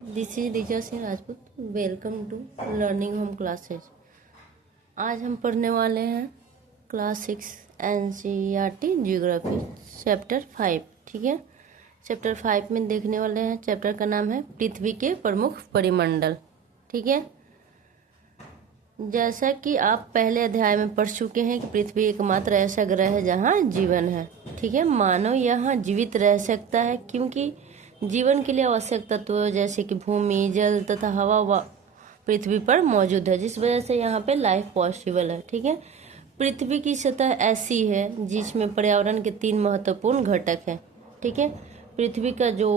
This is Richa Singh Rajput. Welcome to learning home classes. आज हम पढ़ने वाले हैं क्लास 6 NCERT जियोग्राफी चैप्टर 5। ठीक है, चैप्टर 5 में देखने वाले हैं। चैप्टर का नाम है पृथ्वी के प्रमुख परिमंडल। ठीक है, जैसा कि आप पहले अध्याय में पढ़ चुके हैं कि पृथ्वी एकमात्र ऐसा ग्रह है जहाँ जीवन है। ठीक है, मानव यहाँ जीवित रह सकता है क्योंकि जीवन के लिए आवश्यक तत्व जैसे कि भूमि, जल तथा हवा पृथ्वी पर मौजूद है, जिस वजह से यहाँ पे लाइफ पॉसिबल है। ठीक है, पृथ्वी की सतह ऐसी है जिसमें पर्यावरण के 3 महत्वपूर्ण घटक हैं। ठीक है, पृथ्वी का जो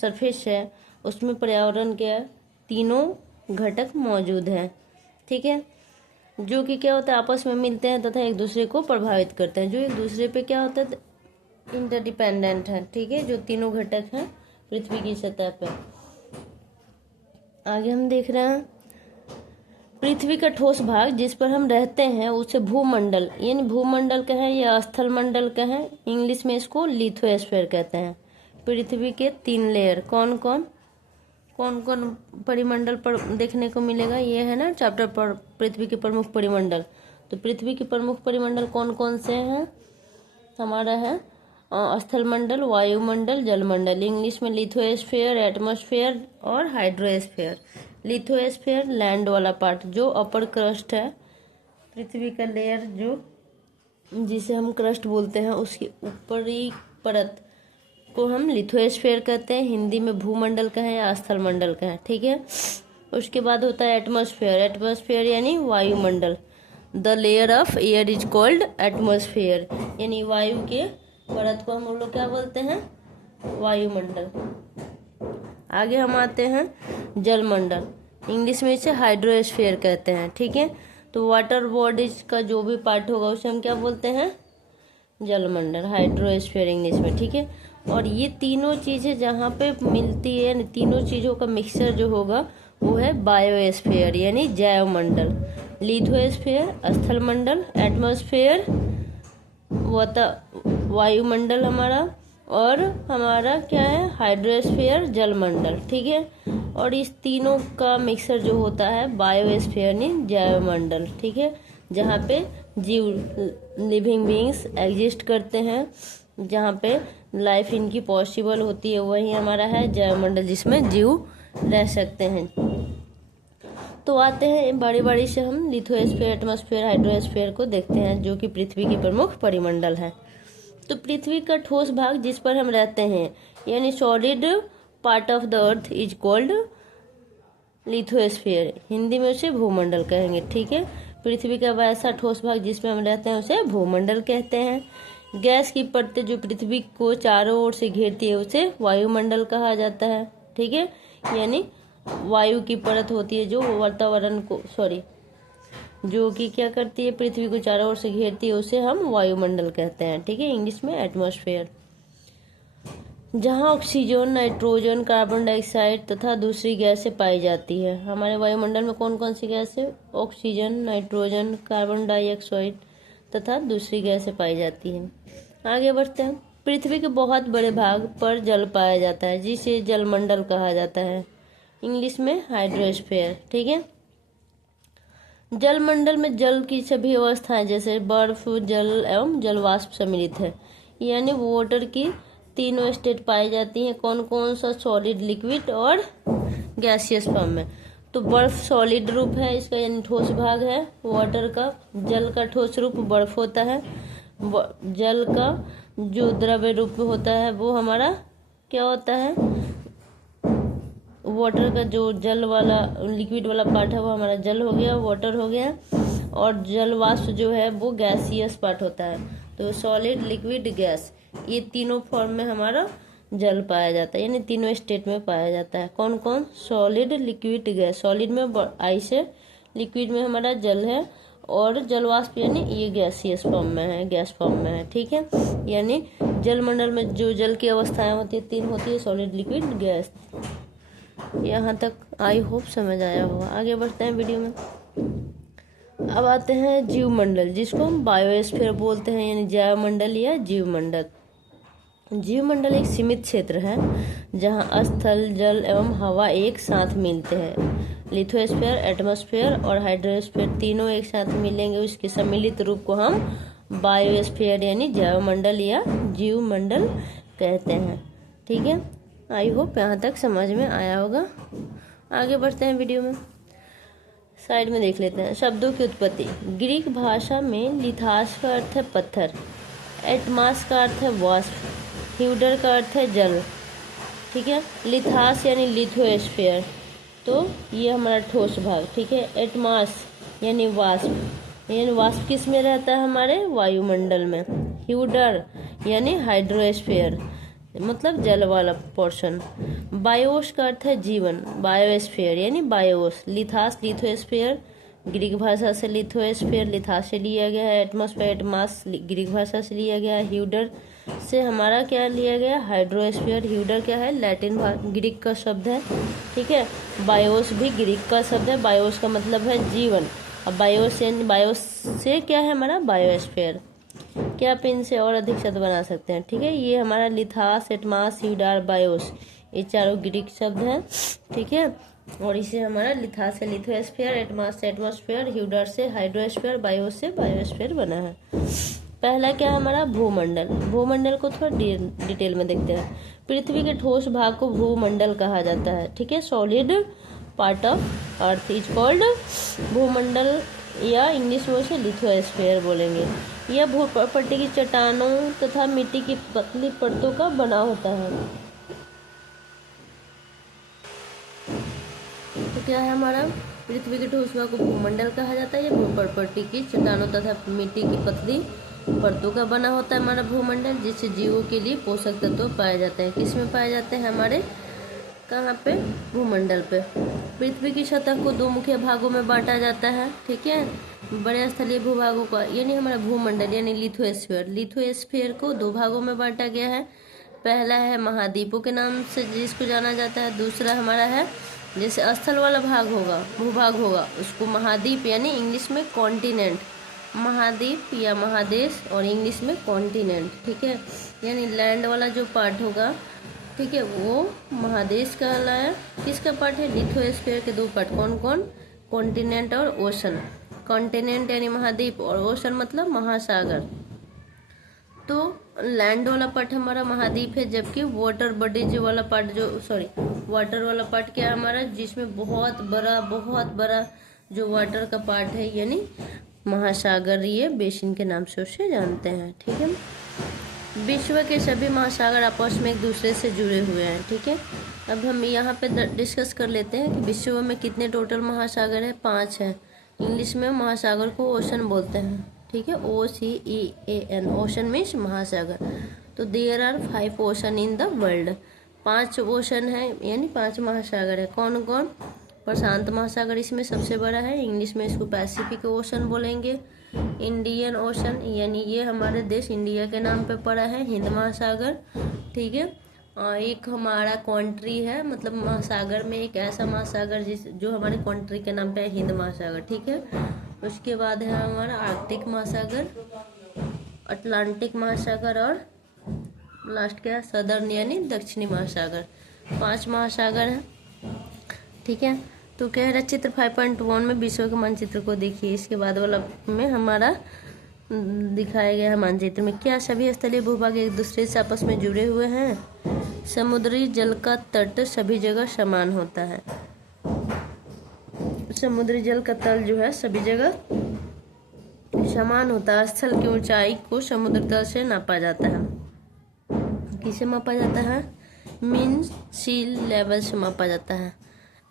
सरफेस है उसमें पर्यावरण के तीनों घटक मौजूद हैं। ठीक है, जो कि क्या होता है, आपस में मिलते हैं तथा एक दूसरे को प्रभावित करते हैं, जो एक दूसरे पे क्या होता है, इंटरडिपेंडेंट है। ठीक है, जो तीनों घटक हैं पृथ्वी की सतह पे। आगे हम देख रहे हैं पृथ्वी का ठोस भाग जिस पर हम रहते हैं उसे भूमंडल यानी भूमंडल कहें या स्थल मंडल कहें, इंग्लिश में इसको लिथोस्फीयर कहते हैं। पृथ्वी के 3 लेयर कौन कौन परिमंडल पर देखने को मिलेगा, ये है ना चैप्टर पर पृथ्वी के प्रमुख परिमंडल। तो पृथ्वी के प्रमुख परिमंडल कौन कौन से हैं, हमारा है स्थल मंडल, वायुमंडल, जलमंडल। इंग्लिश में लिथोस्फीयर, एटमॉस्फेयर और हाइड्रोस्फीयर। लिथोस्फीयर लैंड वाला पार्ट जो अपर क्रस्ट है, पृथ्वी का लेयर जो जिसे हम क्रस्ट बोलते हैं, उसकी ऊपरी परत को हम लिथोस्फीयर कहते हैं। हिंदी में भूमंडल कहें या स्थल मंडल कहें। ठीक है, उसके बाद होता है एटमॉस्फेयर। एटमॉस्फेयर यानी वायुमंडल। The layer of air is called atmosphere, यानी वायु के परत को हम लोग क्या बोलते हैं, वायुमंडल। आगे हम आते हैं जलमंडल, इंग्लिश में इसे हाइड्रोस्फीयर कहते हैं। ठीक है, तो वाटर बॉडीज का जो भी पार्ट होगा उसे हम क्या बोलते हैं, जलमंडल, हाइड्रोस्फीयर इंग्लिश में। ठीक है, और ये तीनों चीजें जहाँ पे मिलती है, तीनों चीजों का मिक्सचर जो होगा वो है बायोस्फीयर यानी जैवमंडल। लिथोस्फीयर स्थल मंडल, एटमॉस्फेयर वायुमंडल हमारा, और हमारा क्या है हाइड्रोस्फीयर जलमंडल। ठीक है, और इस तीनों का मिक्सर जो होता है बायोस्फीयर यानी जैवमंडल। ठीक है, जहाँ पे जीव लिविंग बीइंग्स एग्जिस्ट करते हैं, जहाँ पे लाइफ इनकी पॉसिबल होती है, वही हमारा है जैवमंडल जिसमें जीव रह सकते हैं। तो आते हैं बारी बारी से हम लिथोस्फीयर, एटमॉस्फेयर, हाइड्रोस्फीयर को देखते हैं जो कि पृथ्वी के प्रमुख परिमंडल है। तो पृथ्वी का ठोस भाग जिस पर हम रहते हैं यानी solid part of the earth is called lithosphere, Hindi में उसे भूमंडल कहेंगे। ठीक है, पृथ्वी का वैसा ठोस भाग जिसमें हम रहते हैं उसे भूमंडल कहते हैं। गैस की परतें जो पृथ्वी को चारों ओर से घेरती है उसे वायुमंडल कहा जाता है। ठीक है, यानी वायु की परत होती है जो वातावरण को जो कि क्या करती है, पृथ्वी को चारों ओर से घेरती है, उसे हम वायुमंडल कहते हैं। ठीक है, इंग्लिश में एटमॉस्फेयर। जहाँ ऑक्सीजन, नाइट्रोजन, कार्बन डाइऑक्साइड तथा दूसरी गैसें पाई जाती है। हमारे वायुमंडल में कौन कौन सी गैस है, ऑक्सीजन, नाइट्रोजन, कार्बन डाइऑक्साइड तथा दूसरी गैसें पाई जाती हैं। आगे बढ़ते हैं। पृथ्वी के बहुत बड़े भाग पर जल पाया जाता है जिसे जलमंडल कहा जाता है, इंग्लिश में हाइड्रोस्फीयर। ठीक है, जलमंडल में जल की सभी अवस्थाएं जैसे बर्फ, जल एवं जलवाष्प सम्मिलित है, यानी वाटर की तीनों स्टेट पाई जाती हैं। कौन कौन सा, सॉलिड, लिक्विड और गैसियस फॉर्म में। तो बर्फ सॉलिड रूप है इसका यानी ठोस भाग है वाटर का। जल का ठोस रूप बर्फ होता है। जल का जो द्रव्य रूप में होता है वो हमारा क्या होता है, वाटर का जो जल वाला लिक्विड वाला पार्ट है वो हमारा जल हो गया, वाटर हो गया। और जल वाष्प जो है वो गैसियस पार्ट होता है। तो सॉलिड, लिक्विड, गैस, ये तीनों फॉर्म में हमारा जल पाया जाता है, यानी तीनों स्टेट में पाया जाता है। कौन कौन, सॉलिड, लिक्विड, गैस। सॉलिड में आइस है, लिक्विड में हमारा जल है, और जल वाष्प यानी ये गैसियस फॉर्म में है, गैस फॉर्म में है। ठीक है, यानी जलमंडल में जो जल की अवस्थाएं होती है 3 होती है, सॉलिड, लिक्विड, गैस। यहाँ तक आई होप समझ आया होगा। आगे बढ़ते हैं वीडियो में। अब आते हैं जीवमंडल जिसको हम बायोस्फीयर बोलते हैं, यानी जैवमंडल या जीवमंडल। जीवमंडल एक सीमित क्षेत्र है जहाँ स्थल, जल एवं हवा एक साथ मिलते हैं। लिथोस्फीयर, एटमॉस्फेयर और हाइड्रोस्फीयर तीनों एक साथ मिलेंगे, उसके सम्मिलित रूप को हम बायोस्फीयर यानी जैवमंडल या जीवमंडल कहते हैं। ठीक है, आई होप यहाँ तक समझ में आया होगा। आगे बढ़ते हैं वीडियो में। साइड में देख लेते हैं शब्दों की उत्पत्ति। ग्रीक भाषा में लिथास का अर्थ है पत्थर, एटमास का अर्थ है वाष्प, ह्यूडर का अर्थ है जल। ठीक है, लिथास यानी लिथोस्फीयर, तो ये हमारा ठोस भाग। ठीक है, एटमास यानी वाष्प, यानी वाष्प किस में रहता है? हमारे वायुमंडल में। ह्यूडर यानी हाइड्रोस्फीयर, मतलब जल वाला पोर्शन। बायोस का अर्थ है जीवन, बायोस्फीयर यानी बायोस। लिथास, लिथोस्फीयर ग्रीक भाषा से लिथोस्फीयर लिथास से लिया गया है। एटमॉस्फेयर, एटमास ग्रीक भाषा से लिया गया है। ह्यूडर से हमारा क्या लिया गया? हाइड्रोस्फीयर। ह्यूडर क्या है? लैटिन ग्रीक का शब्द है। ठीक है, बायोस भी ग्रीक का शब्द है। बायोस का मतलब है जीवन। अब बायोस से क्या है हमारा? बायोस्फीयर। क्या आप इनसे और अधिक शब्द बना सकते हैं? ठीक है, ये हमारा लिथास, एटमास, ह्यूडर, बायोस, ये चारों ग्रीक शब्द हैं। ठीक है, और इसे हमारा लिथास से लिथोस्फीयर, एटमास से एटमॉस्फेयर, ह्यूडर से हाइड्रोस्फीयर, बायोस से बायोस्फीयर बना है। पहला क्या है हमारा? भूमंडल। भूमंडल को थोड़ा डिटेल में देखते हैं। पृथ्वी के ठोस भाग को भूमंडल कहा जाता है। ठीक है, solid part of earth is called भूमंडल, या इंग्लिश में उसे लिथोस्फीयर बोलेंगे। यह भूपट्टी की चट्टानों तथा मिट्टी की पतली परतों का बना होता है। तो क्या है हमारा? पृथ्वी के ठोस भाग को भूमंडल कहा जाता है। यह भूपट्टी की चट्टानों तथा मिट्टी की पतली परतों का बना होता है हमारा भूमंडल, जिससे जीवों के लिए पोषक तत्व पाए जाते हैं। किस में पाए जाते हैं? हमारे कहाँ पे? भूमंडल पे। पृथ्वी की सतह को दो मुख्य भागों में बांटा जाता है। ठीक है, बड़े स्थलीय भूभागों का यानी हमारा भूमंडल यानी लिथोस्फीयर। लिथोस्फीयर को दो भागों में बांटा गया है। पहला है महाद्वीपों के नाम से जिसको जाना जाता है। दूसरा हमारा है जैसे स्थल वाला भाग होगा, भूभाग होगा, उसको महाद्वीप यानी इंग्लिश में कॉन्टिनेंट, महाद्वीप या महादेश, और इंग्लिश में कॉन्टिनेंट। ठीक है, यानी लैंड वाला जो पार्ट होगा, ठीक है, वो महादेश कहलाया। किसका पार्ट है? लिथोस्फीयर के दो पार्ट। कौन कौन? कॉन्टिनेंट और ओशन। कॉन्टिनेंट यानी महाद्वीप और ओशन मतलब महासागर। तो लैंड वाला पार्ट हमारा महाद्वीप है, जबकि वाटर बॉडीज वाला पार्ट वाटर वाला पार्ट क्या है हमारा? जिसमें बहुत बड़ा जो वाटर का पार्ट है यानी महासागरीय बेसिन के नाम से उसे जानते हैं। ठीक है, विश्व के सभी महासागर आपस में एक दूसरे से जुड़े हुए हैं। ठीक है, अब हम यहाँ पे डिस्कस कर लेते हैं कि विश्व में कितने टोटल महासागर है? 5 है। इंग्लिश में महासागर को ओशन बोलते हैं। ठीक है, OCEAN, ओशन मीन्स महासागर। तो there are 5 ocean in the world. 5 ocean है यानी 5 महासागर है। कौन कौन? प्रशांत महासागर इसमें सबसे बड़ा है, इंग्लिश में इसको पैसिफिक ओशन बोलेंगे। इंडियन ओशन यानी ये हमारे देश इंडिया के नाम पे पड़ा है। हिंद महासागर। ठीक है, एक हमारा कंट्री है, मतलब महासागर में एक ऐसा महासागर जो हमारे कंट्री के नाम पे है, हिंद महासागर। ठीक है, उसके बाद है हमारा आर्कटिक महासागर, अटलांटिक महासागर, और लास्ट क्या है? सदर्न यानी दक्षिणी महासागर। 5 महासागर है। ठीक है, तो कह रहा चित्र 5.1 में विश्व के मानचित्र को देखिए। इसके बाद वाला में हमारा दिखाया गया है मानचित्र में क्या सभी स्थलीय भूभाग एक दूसरे से आपस में जुड़े हुए हैं? समुद्री जल का तट सभी जगह समान होता है। समुद्री जल का तल जो है सभी जगह समान होता है। स्थल की ऊंचाई को समुद्र तल से नापा जाता है। किसे मापा जाता है? मीन सी लेवल से मापा जाता है,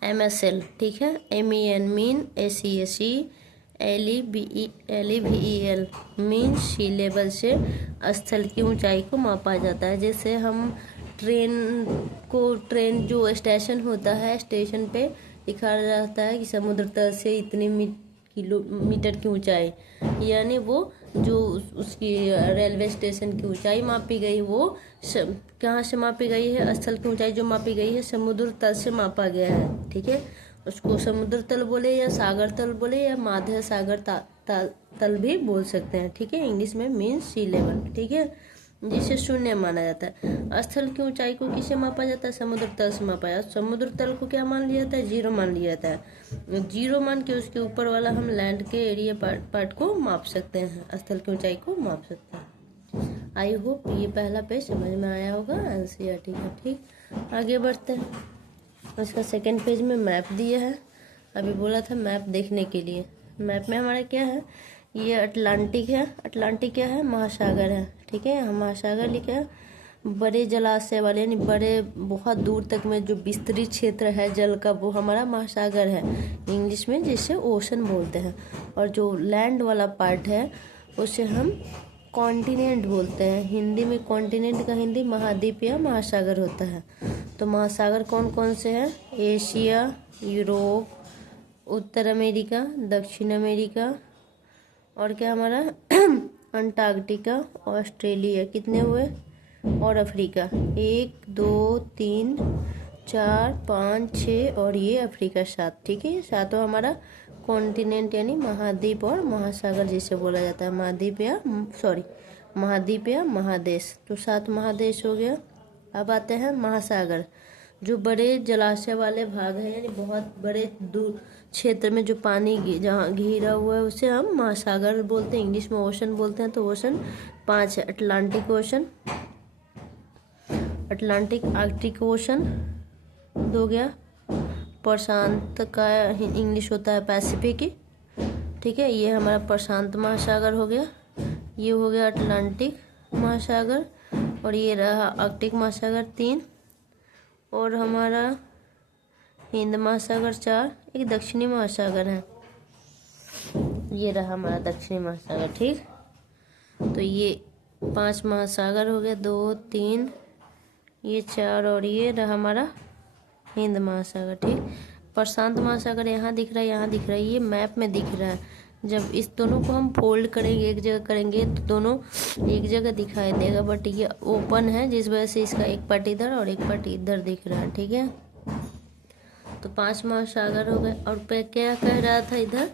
MSL। ठीक है, MEN mean, ACAC, LEVEL mean sea level से स्थल की ऊंचाई को मापा जाता है। जैसे हम ट्रेन जो स्टेशन होता है, स्टेशन पे दिखाया जाता है कि समुद्र तल से इतने किलोमीटर की ऊंचाई, यानी वो जो उसकी रेलवे स्टेशन की ऊंचाई मापी गई वो कहाँ से मापी गई है? स्थल की ऊंचाई जो मापी गई है समुद्र तल से मापा गया है। ठीक है, उसको समुद्र तल बोले या सागर तल बोले या महासागर तल भी बोल सकते हैं। ठीक है, इंग्लिश में मीन सी लेवल। ठीक है, जिसे शून्य माना जाता है। स्थल की ऊंचाई को किसे मापा जाता है? समुद्र तल से मापा जाता है। समुद्र तल को क्या मान लिया जाता है? 0 मान लिया जाता है। 0 मान के उसके ऊपर वाला हम लैंड के एरिया पार्ट को माप सकते हैं, स्थल की ऊंचाई को माप सकते हैं। आई होप ये पहला पेज समझ में आया होगा एनसीईआरटी का। ठीक, आगे बढ़ते हैं। उसका सेकेंड पेज में मैप दिया है। अभी बोला था मैप देखने के लिए। मैप में हमारा क्या है? ये अटलांटिक है। अटलांटिक क्या है? महासागर है। ठीक है, यहाँ महासागर लिखा है। बड़े जलाशय वाले यानी बड़े बहुत दूर तक में जो विस्तृत क्षेत्र है जल का, वो हमारा महासागर है इंग्लिश में, जिसे ओशन बोलते हैं। और जो लैंड वाला पार्ट है उसे हम कॉन्टिनेंट बोलते हैं। हिंदी में कॉन्टिनेंट का हिंदी महाद्वीप या महासागर होता है। तो महासागर कौन कौन से हैं? एशिया, यूरोप, उत्तर अमेरिका, दक्षिण अमेरिका और क्या हमारा अंटार्कटिका, ऑस्ट्रेलिया, कितने हुए? और अफ्रीका। 1 2 3 4 5 6 और ये अफ्रीका 7। ठीक है, सातों हमारा कॉन्टिनेंट यानी महाद्वीप और महासागर जिसे बोला जाता है। महाद्वीप या महादेश। तो 7 महादेश हो गया। अब आते हैं महासागर। जो बड़े जलाशय वाले भाग हैं यानी बहुत बड़े दूर क्षेत्र में जो पानी जहाँ घिरा हुआ है उसे हम महासागर बोलते हैं। इंग्लिश में ओशन बोलते हैं। तो ओशन 5 है। Atlantic ocean, Atlantic Arctic ocean 2 गया। प्रशांत का इंग्लिश होता है पैसिफिक। ठीक है, ये हमारा प्रशांत महासागर हो गया। ये हो गया अटलांटिक महासागर और ये रहा आर्कटिक महासागर 3 और हमारा हिंद महासागर 4। एक दक्षिणी महासागर है, ये रहा हमारा दक्षिणी महासागर। ठीक, तो ये 5 महासागर हो गए। 2 3 ये 4 और ये रहा हमारा हिंद महासागर। ठीक, प्रशांत महासागर यहाँ दिख रहा है, यहाँ दिख रहा है, ये मैप में दिख रहा है। जब इस दोनों को हम फोल्ड करेंगे, एक जगह करेंगे तो दोनों एक जगह दिखाई देगा, बट ये ओपन है जिस वजह से इसका एक पार्ट इधर और एक पार्ट इधर दिख रहा है। ठीक है, तो 5 महासागर हो गए। और पे क्या कह रहा था इधर?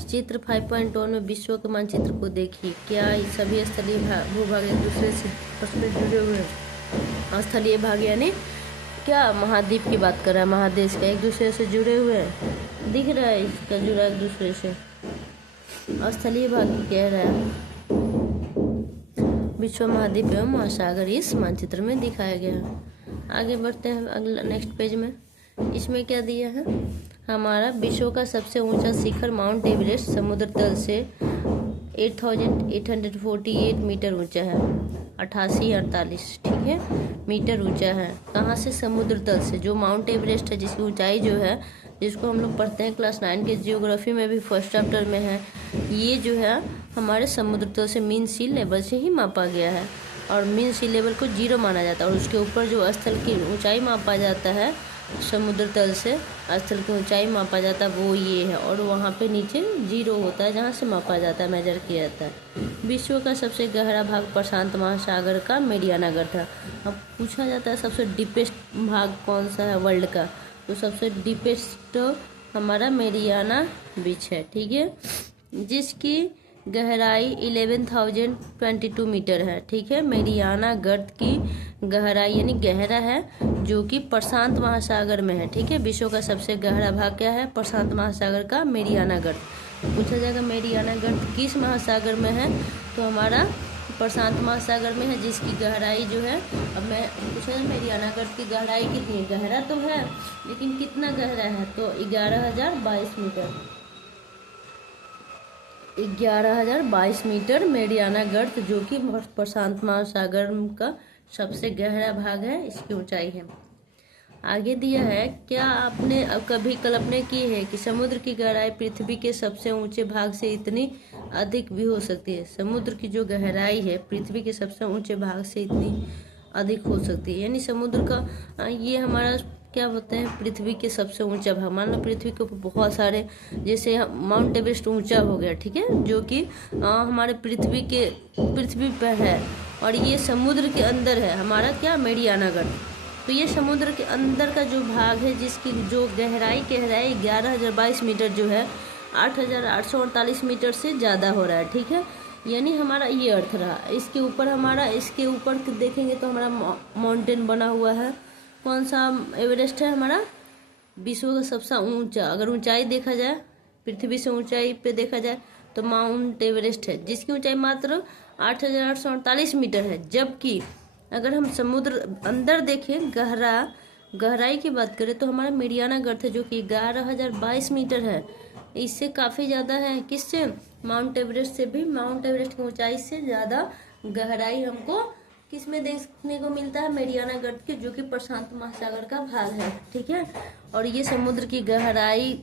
चित्र 5.1 में विश्व के मानचित्र को देखिए। क्या सभी स्थलीय भूभाग एक दूसरे से जुड़े हुए हैं? स्थलीय भाग यानी क्या? महाद्वीप की बात कर रहा है, महादेश का एक दूसरे से जुड़े हुए हैं, दिख रहा है इसका जुड़ा एक दूसरे से। स्थलीय भाग कह रहा है विश्व महाद्वीप एवं महासागर इस मानचित्र में दिखाया गया है। आगे बढ़ते हैं अगला नेक्स्ट पेज में। इसमें क्या दिया है? हमारा विश्व का सबसे ऊंचा शिखर माउंट एवरेस्ट समुद्र तल से 8,848 मीटर ऊंचा है। 8848 ठीक है मीटर ऊंचा है। कहाँ से? समुद्र तल से। जो माउंट एवरेस्ट है जिसकी ऊंचाई जो है, जिसको हम लोग पढ़ते हैं क्लास 9 के जियोग्राफी में भी फर्स्ट चैप्टर में है, ये जो है हमारे समुद्र तल से मीन सी लेवल से ही मापा गया है। और मीन सी लेवल को 0 माना जाता है। और उसके ऊपर जो स्थल की ऊंचाई मापा जाता है समुद्र तल से, स्थल की ऊंचाई मापा जाता है वो ये है। और वहाँ पे नीचे 0 होता है जहाँ से मापा जाता है, मेजर किया जाता है। विश्व का सबसे गहरा भाग प्रशांत महासागर का मेरियाना गढ़ है। अब पूछा जाता है सबसे डीपेस्ट भाग कौन सा है वर्ल्ड का, तो सबसे डीपेस्ट हमारा मेरियाना बीच है। ठीक है, जिसकी गहराई 11,022 मीटर है। ठीक है, मेरियाना गर्त की गहराई यानी गहरा है जो कि प्रशांत महासागर में है। ठीक है, विश्व का सबसे गहरा भाग क्या है? प्रशांत महासागर का मेरियाना गर्त। पूछा जाएगा मेरियाना गर्त किस महासागर में है, तो हमारा प्रशांत महासागर में है, जिसकी गहराई जो है, अब मैं पूछा मेरियाना गर्त की गहराई कितनी है? गहरा तो है लेकिन कितना गहरा है, तो 11,022 मीटर। 11,022 मीटर मेरियाना गर्त जो कि प्रशांत महासागर का सबसे गहरा भाग है, इसकी ऊंचाई है। आगे दिया है, क्या आपने अब कभी कल्पना की है कि समुद्र की गहराई पृथ्वी के सबसे ऊंचे भाग से इतनी अधिक भी हो सकती है? समुद्र की जो गहराई है पृथ्वी के सबसे ऊंचे भाग से इतनी अधिक हो सकती है, यानी समुद्र का ये हमारा क्या बोलते हैं पृथ्वी के सबसे ऊंचा भाग। मान लो पृथ्वी के ऊपर बहुत सारे, जैसे माउंट एवरेस्ट ऊंचा हो गया, ठीक है, जो कि हमारे पृथ्वी पर है, और ये समुद्र के अंदर है हमारा क्या? मेरियाना गर्त। तो ये समुद्र के अंदर का जो भाग है जिसकी जो गहराई 11,022 मीटर जो है 8,848 मीटर से ज़्यादा हो रहा है। ठीक है, यानी हमारा ये अर्थ रहा। इसके ऊपर हमारा, इसके ऊपर देखेंगे तो हमारा माउंटेन बना हुआ है। कौन सा? एवरेस्ट है हमारा विश्व का सबसे ऊंचा। अगर ऊंचाई देखा जाए, पृथ्वी से ऊंचाई पे देखा जाए तो माउंट एवरेस्ट है, जिसकी ऊंचाई मात्र 8,848 मीटर है। जबकि अगर हम समुद्र अंदर देखें, गहराई की बात करें तो हमारा मेरियाना गर्त है, जो कि 11,022 मीटर है। इससे काफ़ी ज़्यादा है। किससे? माउंट एवरेस्ट से भी। माउंट एवरेस्ट की ऊंचाई से ज़्यादा गहराई हमको किस में देखने को मिलता है? मेरियाना गर्त के, जो कि प्रशांत महासागर का भाग है। ठीक है। और ये समुद्र की गहराई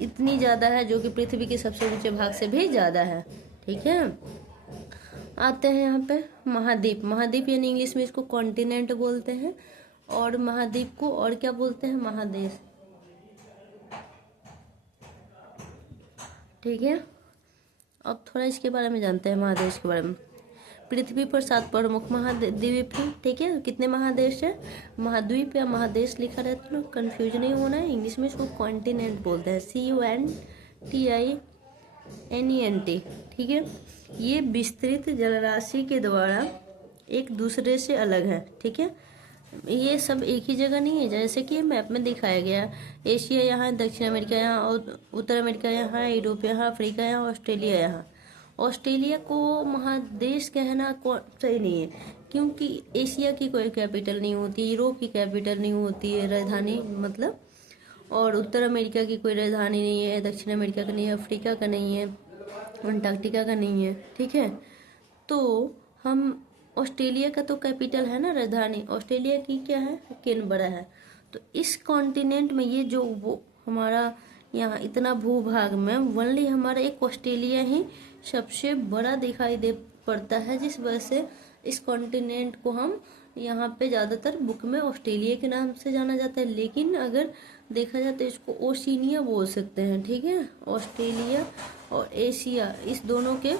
इतनी ज़्यादा है जो कि पृथ्वी के सबसे ऊंचे भाग से भी ज़्यादा है। ठीक है। आते हैं यहाँ पे महाद्वीप। महाद्वीप यानी इंग्लिश में इसको कॉन्टिनेंट बोलते हैं, और महाद्वीप को और क्या बोलते हैं? महादेश। ठीक है। अब थोड़ा इसके बारे में जानते हैं, महादेश के बारे में। पृथ्वी पर 7 प्रमुख महाद्वीप हैं। ठीक है। कितने महादेश है? महाद्वीप या महादेश लिखा रहता है, तो कंफ्यूज नहीं होना है। इंग्लिश में इसको कॉन्टिनेंट बोलते हैं, CUNTINENT। ठीक है। ये विस्तृत जलराशि के द्वारा एक दूसरे से अलग है। ठीक है। ये सब एक ही जगह नहीं है, जैसे कि मैप में दिखाया गया। एशिया यहाँ, दक्षिण अमेरिका यहाँ, और उत्तर अमेरिका यहाँ, यूरोप यहाँ, अफ्रीका यहाँ, ऑस्ट्रेलिया यहाँ। ऑस्ट्रेलिया को महादेश कहना सही नहीं है, क्योंकि एशिया की कोई कैपिटल नहीं होती, यूरोप की कैपिटल नहीं होती है, राजधानी मतलब। और उत्तर अमेरिका की कोई राजधानी नहीं है, दक्षिण अमेरिका का नहीं है, अफ्रीका का नहीं है, अंटार्कटिका का नहीं है। ठीक है। तो हम ऑस्ट्रेलिया का तो कैपिटल है ना, राजधानी। ऑस्ट्रेलिया की क्या है? कैनबरा है। तो इस कॉन्टिनेंट में ये जो वो हमारा यहाँ इतना भूभाग में ओनली हमारा एक ऑस्ट्रेलिया ही सबसे बड़ा दिखाई दे पड़ता है, जिस वजह से इस कॉन्टिनेंट को हम यहाँ पे ज़्यादातर बुक में ऑस्ट्रेलिया के नाम से जाना जाता है। लेकिन अगर देखा जाए तो इसको ओशिनिया बोल सकते हैं। ठीक है। ऑस्ट्रेलिया और एशिया इस दोनों के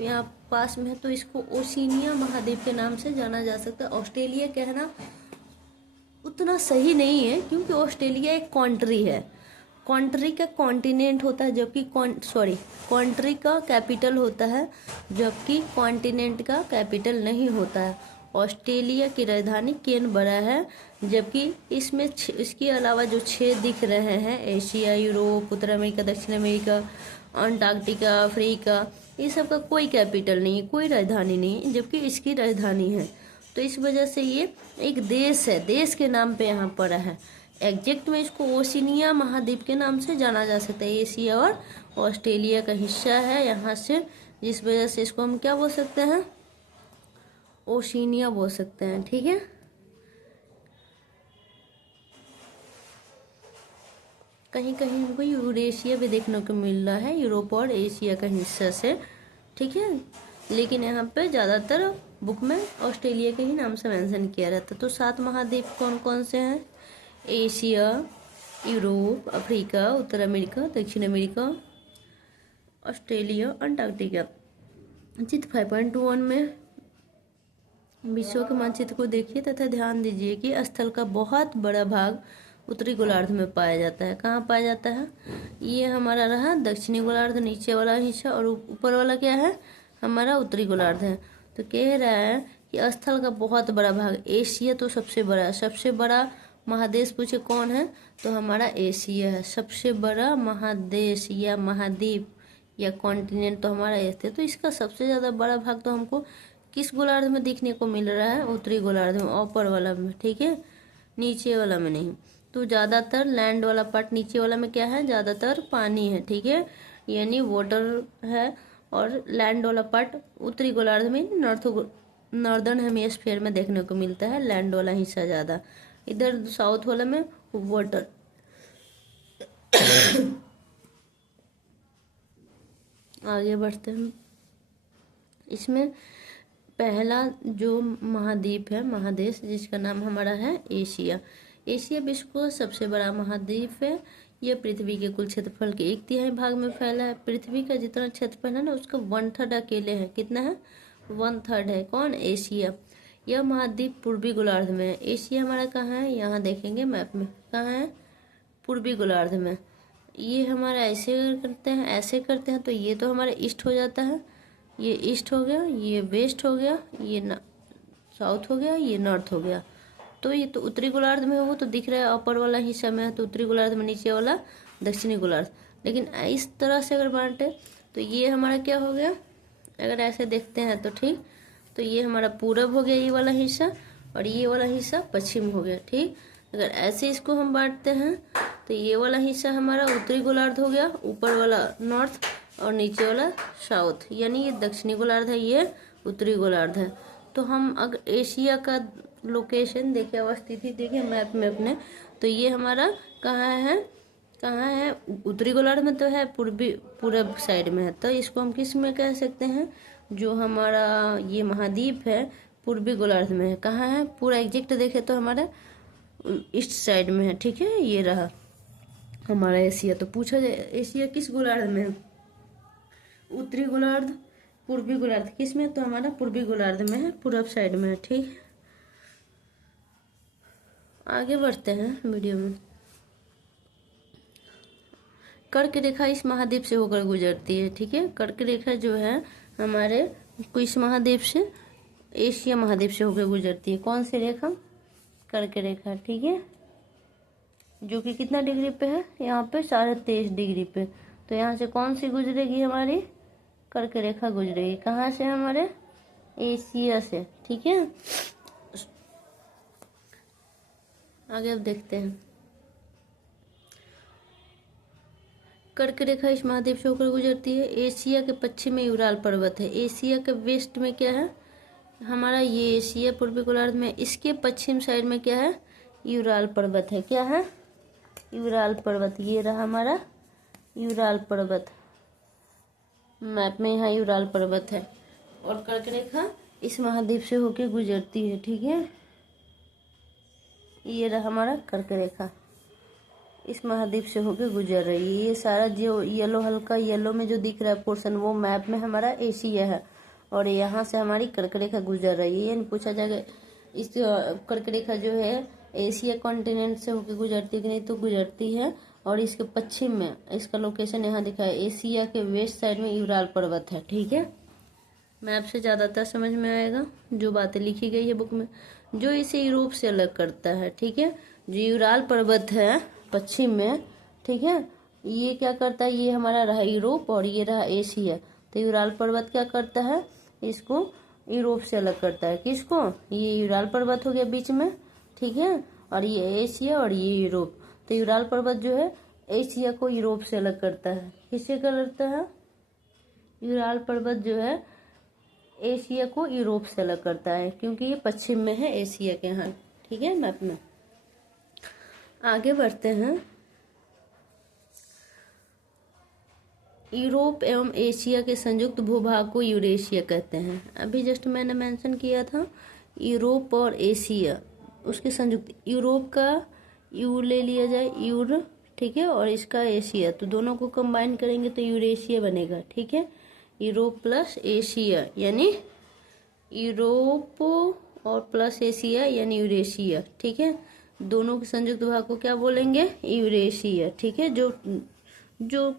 यहाँ पास में है, तो इसको ओशिनिया महाद्वीप के नाम से जाना जा सकता है। ऑस्ट्रेलिया कहना उतना सही नहीं है, क्योंकि ऑस्ट्रेलिया एक कंट्री है। कंट्री का कॉन्टिनेंट होता है, जबकि कंट्री का कैपिटल होता है, जबकि कॉन्टिनेंट का कैपिटल नहीं होता है। ऑस्ट्रेलिया की राजधानी कैनबरा है, जबकि इसमें इसके अलावा जो 6 दिख रहे हैं, एशिया, यूरोप, उत्तर अमेरिका, दक्षिण अमेरिका, अंटार्कटिका, अफ्रीका, ये सब का कोई कैपिटल नहीं है, कोई राजधानी नहीं है, जबकि इसकी राजधानी है। तो इस वजह से ये एक देश है, देश के नाम पे यहाँ पड़ा है। एग्जैक्ट में इसको ओशिनिया महाद्वीप के नाम से जाना जा सकता है। एशिया और ऑस्ट्रेलिया का हिस्सा है यहाँ से, जिस वजह से इसको हम क्या बोल सकते हैं? ओशिनिया बोल सकते हैं। ठीक है। कहीं कहीं हमको यूरेशिया भी देखने को मिल रहा है, यूरोप और एशिया का हिस्सा से। ठीक है। लेकिन यहाँ पे ज़्यादातर बुक में ऑस्ट्रेलिया के ही नाम से मेंशन किया रहता है। तो 7 महाद्वीप कौन कौन से हैं? एशिया, यूरोप, अफ्रीका, उत्तर अमेरिका, दक्षिण अमेरिका, ऑस्ट्रेलिया, अंटार्कटिका। चित्र 5.1 में विश्व के मानचित्र को देखिए तथा ध्यान दीजिए कि स्थल का बहुत बड़ा भाग उत्तरी गोलार्ध में पाया जाता है। कहाँ पाया जाता है? ये हमारा रहा दक्षिणी गोलार्ध, नीचे वाला हिस्सा, और ऊपर वाला क्या है? हमारा उत्तरी गोलार्ध है। तो कह रहा है कि स्थल का बहुत बड़ा भाग, एशिया तो सबसे बड़ा है। सबसे बड़ा महादेश पूछे कौन है, तो हमारा एशिया है। सबसे बड़ा महादेश या महाद्वीप या कॉन्टिनेंट तो हमारा एशिया। तो इसका सबसे ज़्यादा बड़ा भाग तो हमको किस गोलार्ध में देखने को मिल रहा है? उत्तरी गोलार्ध में, ऊपर वाला में। ठीक है। नीचे वाला में नहीं। तो ज़्यादातर लैंड वाला पार्ट, नीचे वाला में क्या है? ज़्यादातर पानी है। ठीक है। यानी वाटर है। और लैंड वाला पार्ट उत्तरी गोलार्ध में, नॉर्दर्न हेमिस्फीयर में देखने को मिलता है, लैंड वाला हिस्सा ज़्यादा। इधर साउथ वाला में वाटर। आगे बढ़ते हैं। इसमें पहला जो महाद्वीप है, महादेश, जिसका नाम हमारा है एशिया। एशिया विश्व का सबसे बड़ा महाद्वीप है। यह पृथ्वी के कुल क्षेत्रफल के 1/3 भाग में फैला है। पृथ्वी का जितना क्षेत्रफल है ना, उसका 1/3 अकेले है। कितना है? 1/3 है। कौन? एशिया। यह महाद्वीप पूर्वी गोलार्ध में है। एशिया हमारा कहाँ है? यहाँ देखेंगे मैप में, कहाँ है? पूर्वी गोलार्ध में। ये हमारा ऐसे करते हैं, ऐसे करते हैं, तो ये तो हमारा ईस्ट हो जाता है। ये ईस्ट हो गया, ये वेस्ट हो गया, ये साउथ हो गया, ये नॉर्थ हो गया। तो ये तो उत्तरी गोलार्ध में हो तो दिख रहा है अपर वाला हिस्सा में है, तो उत्तरी गोलार्ध में, नीचे वाला दक्षिणी गोलार्ध। लेकिन इस तरह से अगर बांटे तो ये हमारा क्या हो गया, अगर ऐसे देखते हैं तो ठीक, तो ये हमारा पूरब हो गया ये वाला हिस्सा, और ये वाला हिस्सा पश्चिम हो गया। ठीक, अगर ऐसे इसको हम बांटते हैं तो ये वाला हिस्सा हमारा उत्तरी गोलार्ध हो गया, ऊपर वाला नॉर्थ और नीचे वाला साउथ, यानी ये दक्षिणी गोलार्ध है, ये उत्तरी गोलार्ध है। तो हम अगर एशिया का लोकेशन देखे, अवस्थिति देखे मैप में अपने, तो ये हमारा कहाँ है, कहाँ है, उत्तरी गोलार्ध में तो है, पूरब साइड में है। तो इसको हम किस में कह सकते हैं, जो हमारा ये महाद्वीप है पूर्वी गोलार्ध में है। कहाँ है, पूरा एग्जैक्ट देखे तो हमारा ईस्ट साइड में है। ठीक है, ये रहा हमारा एशिया। तो पूछा जाए एशिया किस गोलार्ध में है, उत्तरी गोलार्ध, पूर्वी गोलार्ध किस में, तो हमारा पूर्वी गोलार्ध में है, पूरब साइड में है। ठीक, आगे बढ़ते हैं वीडियो में। कर्क रेखा इस महाद्वीप से होकर गुजरती है। ठीक है, कर्क रेखा जो है हमारे किस महाद्वीप से, एशिया महाद्वीप से होकर गुजरती है। कौन सी रेखा, कर्क रेखा। ठीक है, जो कि कितना डिग्री पे है, यहाँ पे 23.5 डिग्री पे। तो यहाँ से कौन सी गुजरेगी, हमारी कर्क रेखा गुजरेगी। कहाँ से, हमारे एशिया से। ठीक है, आगे अब देखते हैं। कर्क रेखा इस महाद्वीप से होकर गुजरती है। एशिया के पश्चिम में यूराल पर्वत है। एशिया के वेस्ट में क्या है हमारा, ये एशिया पूर्वी गोलार्ध में, इसके पश्चिम साइड में क्या है, यूराल पर्वत है। क्या है, यूराल पर्वत। ये रहा हमारा यूराल पर्वत, मैप में यहाँ यूराल पर्वत है। और कर्क रेखा इस महाद्वीप से होकर गुजरती है। ठीक है, ये रहा हमारा कर्क रेखा, इस महाद्वीप से होकर गुजर रही है। ये सारा जो येलो, हल्का येलो में जो दिख रहा है पोर्शन, वो मैप में हमारा एशिया है, और यहाँ से हमारी कर्क रेखा गुजर रही है। यानी पूछा जाएगा इस कर्क रेखा जो है एशिया कॉन्टिनेंट से होकर गुजरती है कि नहीं, तो गुजरती है। और इसके पश्चिम में इसका लोकेशन यहाँ दिखा है, एशिया के वेस्ट साइड में यूराल पर्वत है। ठीक है, मैप से ज़्यादातर समझ में आएगा जो बातें लिखी गई है बुक में, जो इसे यूरोप से अलग करता है। ठीक है, जो यूराल पर्वत है पश्चिम में, ठीक है, ये क्या करता है, ये हमारा रहा यूरोप और ये रहा एशिया। तो यूराल पर्वत क्या करता है, इसको यूरोप से अलग करता है। किसको, ये यूराल पर्वत हो गया बीच में। ठीक है, और ये एशिया और ये यूरोप। तो यूराल पर्वत जो है एशिया को यूरोप से अलग करता है। किससे करता है, यूराल पर्वत जो है एशिया को यूरोप से अलग करता है, क्योंकि ये पश्चिम में है एशिया के यहाँ। ठीक है, मैप में आगे बढ़ते हैं। यूरोप एवं एशिया के संयुक्त भूभाग को यूरेशिया कहते हैं। अभी जस्ट मैंने मेंशन किया था यूरोप और एशिया, उसके संयुक्त, यूरोप का यू ले लिया जाए, यूर, ठीक है, और इसका एशिया, तो दोनों को कंबाइन करेंगे तो यूरेशिया बनेगा। ठीक है, यूरोप प्लस एशिया यानी यूरोप और प्लस एशिया यानी यूरेशिया। ठीक है, दोनों के संयुक्त भाग को क्या बोलेंगे, यूरेशिया। ठीक है, जो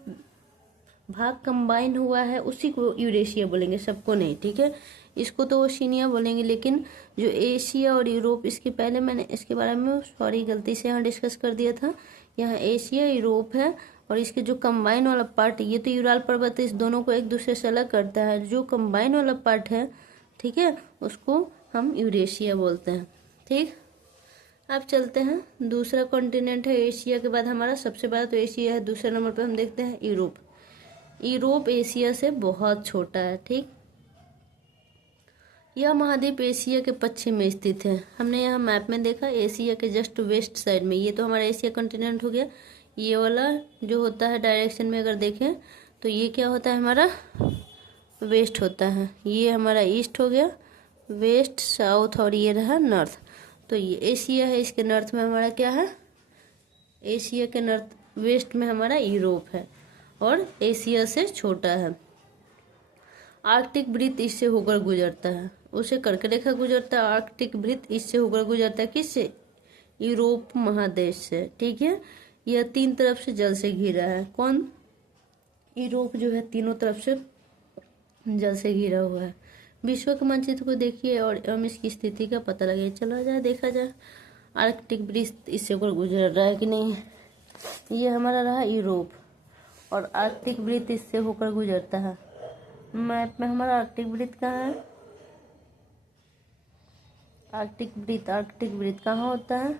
भाग कंबाइन हुआ है उसी को यूरेशिया बोलेंगे, सबको नहीं। ठीक है, इसको तो ओशिनिया बोलेंगे, लेकिन जो एशिया और यूरोप, इसके पहले मैंने इसके बारे में सॉरी गलती से यहाँ डिस्कस कर दिया था। यहाँ एशिया यूरोप है, और इसके जो कंबाइन वाला पार्ट, ये तो यूराल पर्वत है, इस दोनों को एक दूसरे से अलग करता है। जो कंबाइन वाला पार्ट है, ठीक है, उसको हम यूरेशिया बोलते हैं। ठीक, अब चलते हैं। दूसरा कॉन्टिनेंट है एशिया के बाद हमारा, सबसे बड़ा तो एशिया है। दूसरे नंबर पे हम देखते हैं यूरोप। यूरोप एशिया से बहुत छोटा है। ठीक, यह महाद्वीप एशिया के पश्चिम में स्थित है। हमने यहाँ मैप में देखा एशिया के जस्ट वेस्ट साइड में, ये तो हमारा एशिया कॉन्टिनेंट हो गया। ये वाला जो होता है डायरेक्शन में अगर देखें तो ये क्या होता है, हमारा वेस्ट होता है। ये हमारा ईस्ट हो गया, वेस्ट, साउथ, और ये रहा नॉर्थ। तो ये एशिया है, इसके नॉर्थ में हमारा क्या है, एशिया के नॉर्थ वेस्ट में हमारा यूरोप है, और एशिया से छोटा है। आर्कटिक वृत्त इससे होकर गुजरता है, उसे कर्क रेखा गुजरता है। आर्कटिक वृत्त इससे होकर गुजरता है, किससे, यूरोप महादेश से। ठीक है, यह 3 तरफ से जल से घिरा है। कौन, यूरोप जो है तीनों तरफ से जल से घिरा हुआ है। विश्व के मानचित्र को देखिए और एवं इसकी स्थिति का पता लगे। चला जाए, देखा जाए आर्कटिक वृत्त इससे ऊपर गुजर रहा है कि नहीं। ये हमारा रहा यूरोप, और आर्कटिक वृत्त इससे होकर गुजरता है। मैप में हमारा आर्कटिक वृत्त कहाँ है? आर्कटिक वृत्त कहाँ होता है?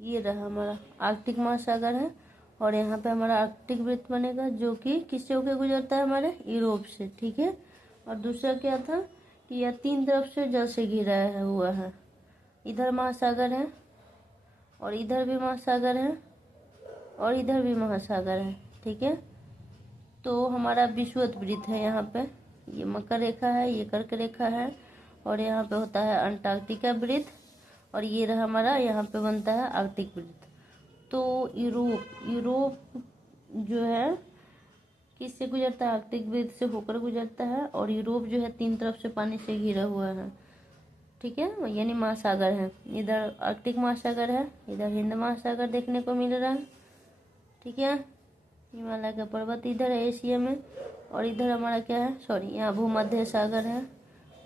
ये रहा हमारा आर्कटिक महासागर है, और यहाँ पे हमारा आर्कटिक वृत्त बनेगा जो कि किससे होकर गुजरता है? हमारे यूरोप से, ठीक है। और दूसरा क्या था कि यह 3 तरफ से जल से घिरा हुआ है। इधर महासागर है, और इधर भी महासागर है, और इधर भी महासागर है, ठीक है। तो हमारा विषुवत वृत्त है यहाँ पे, ये मकर रेखा है, ये कर्क रेखा है, और यहाँ पे होता है अंटार्कटिका वृत्त, और ये रहा हमारा यहाँ पे बनता है आर्कटिक वृत्त। तो यूरोप जो है किससे गुजरता है? आर्कटिक वृत्त से होकर गुजरता है, और यूरोप जो है 3 तरफ से पानी से घिरा हुआ है, ठीक है, यानी महासागर है। इधर आर्कटिक महासागर है, इधर हिंद महासागर देखने को मिल रहा है, ठीक है। हिमालय का पर्वत इधर है एशिया में, और इधर हमारा क्या है? सॉरी, यहाँ भूमध्य सागर है,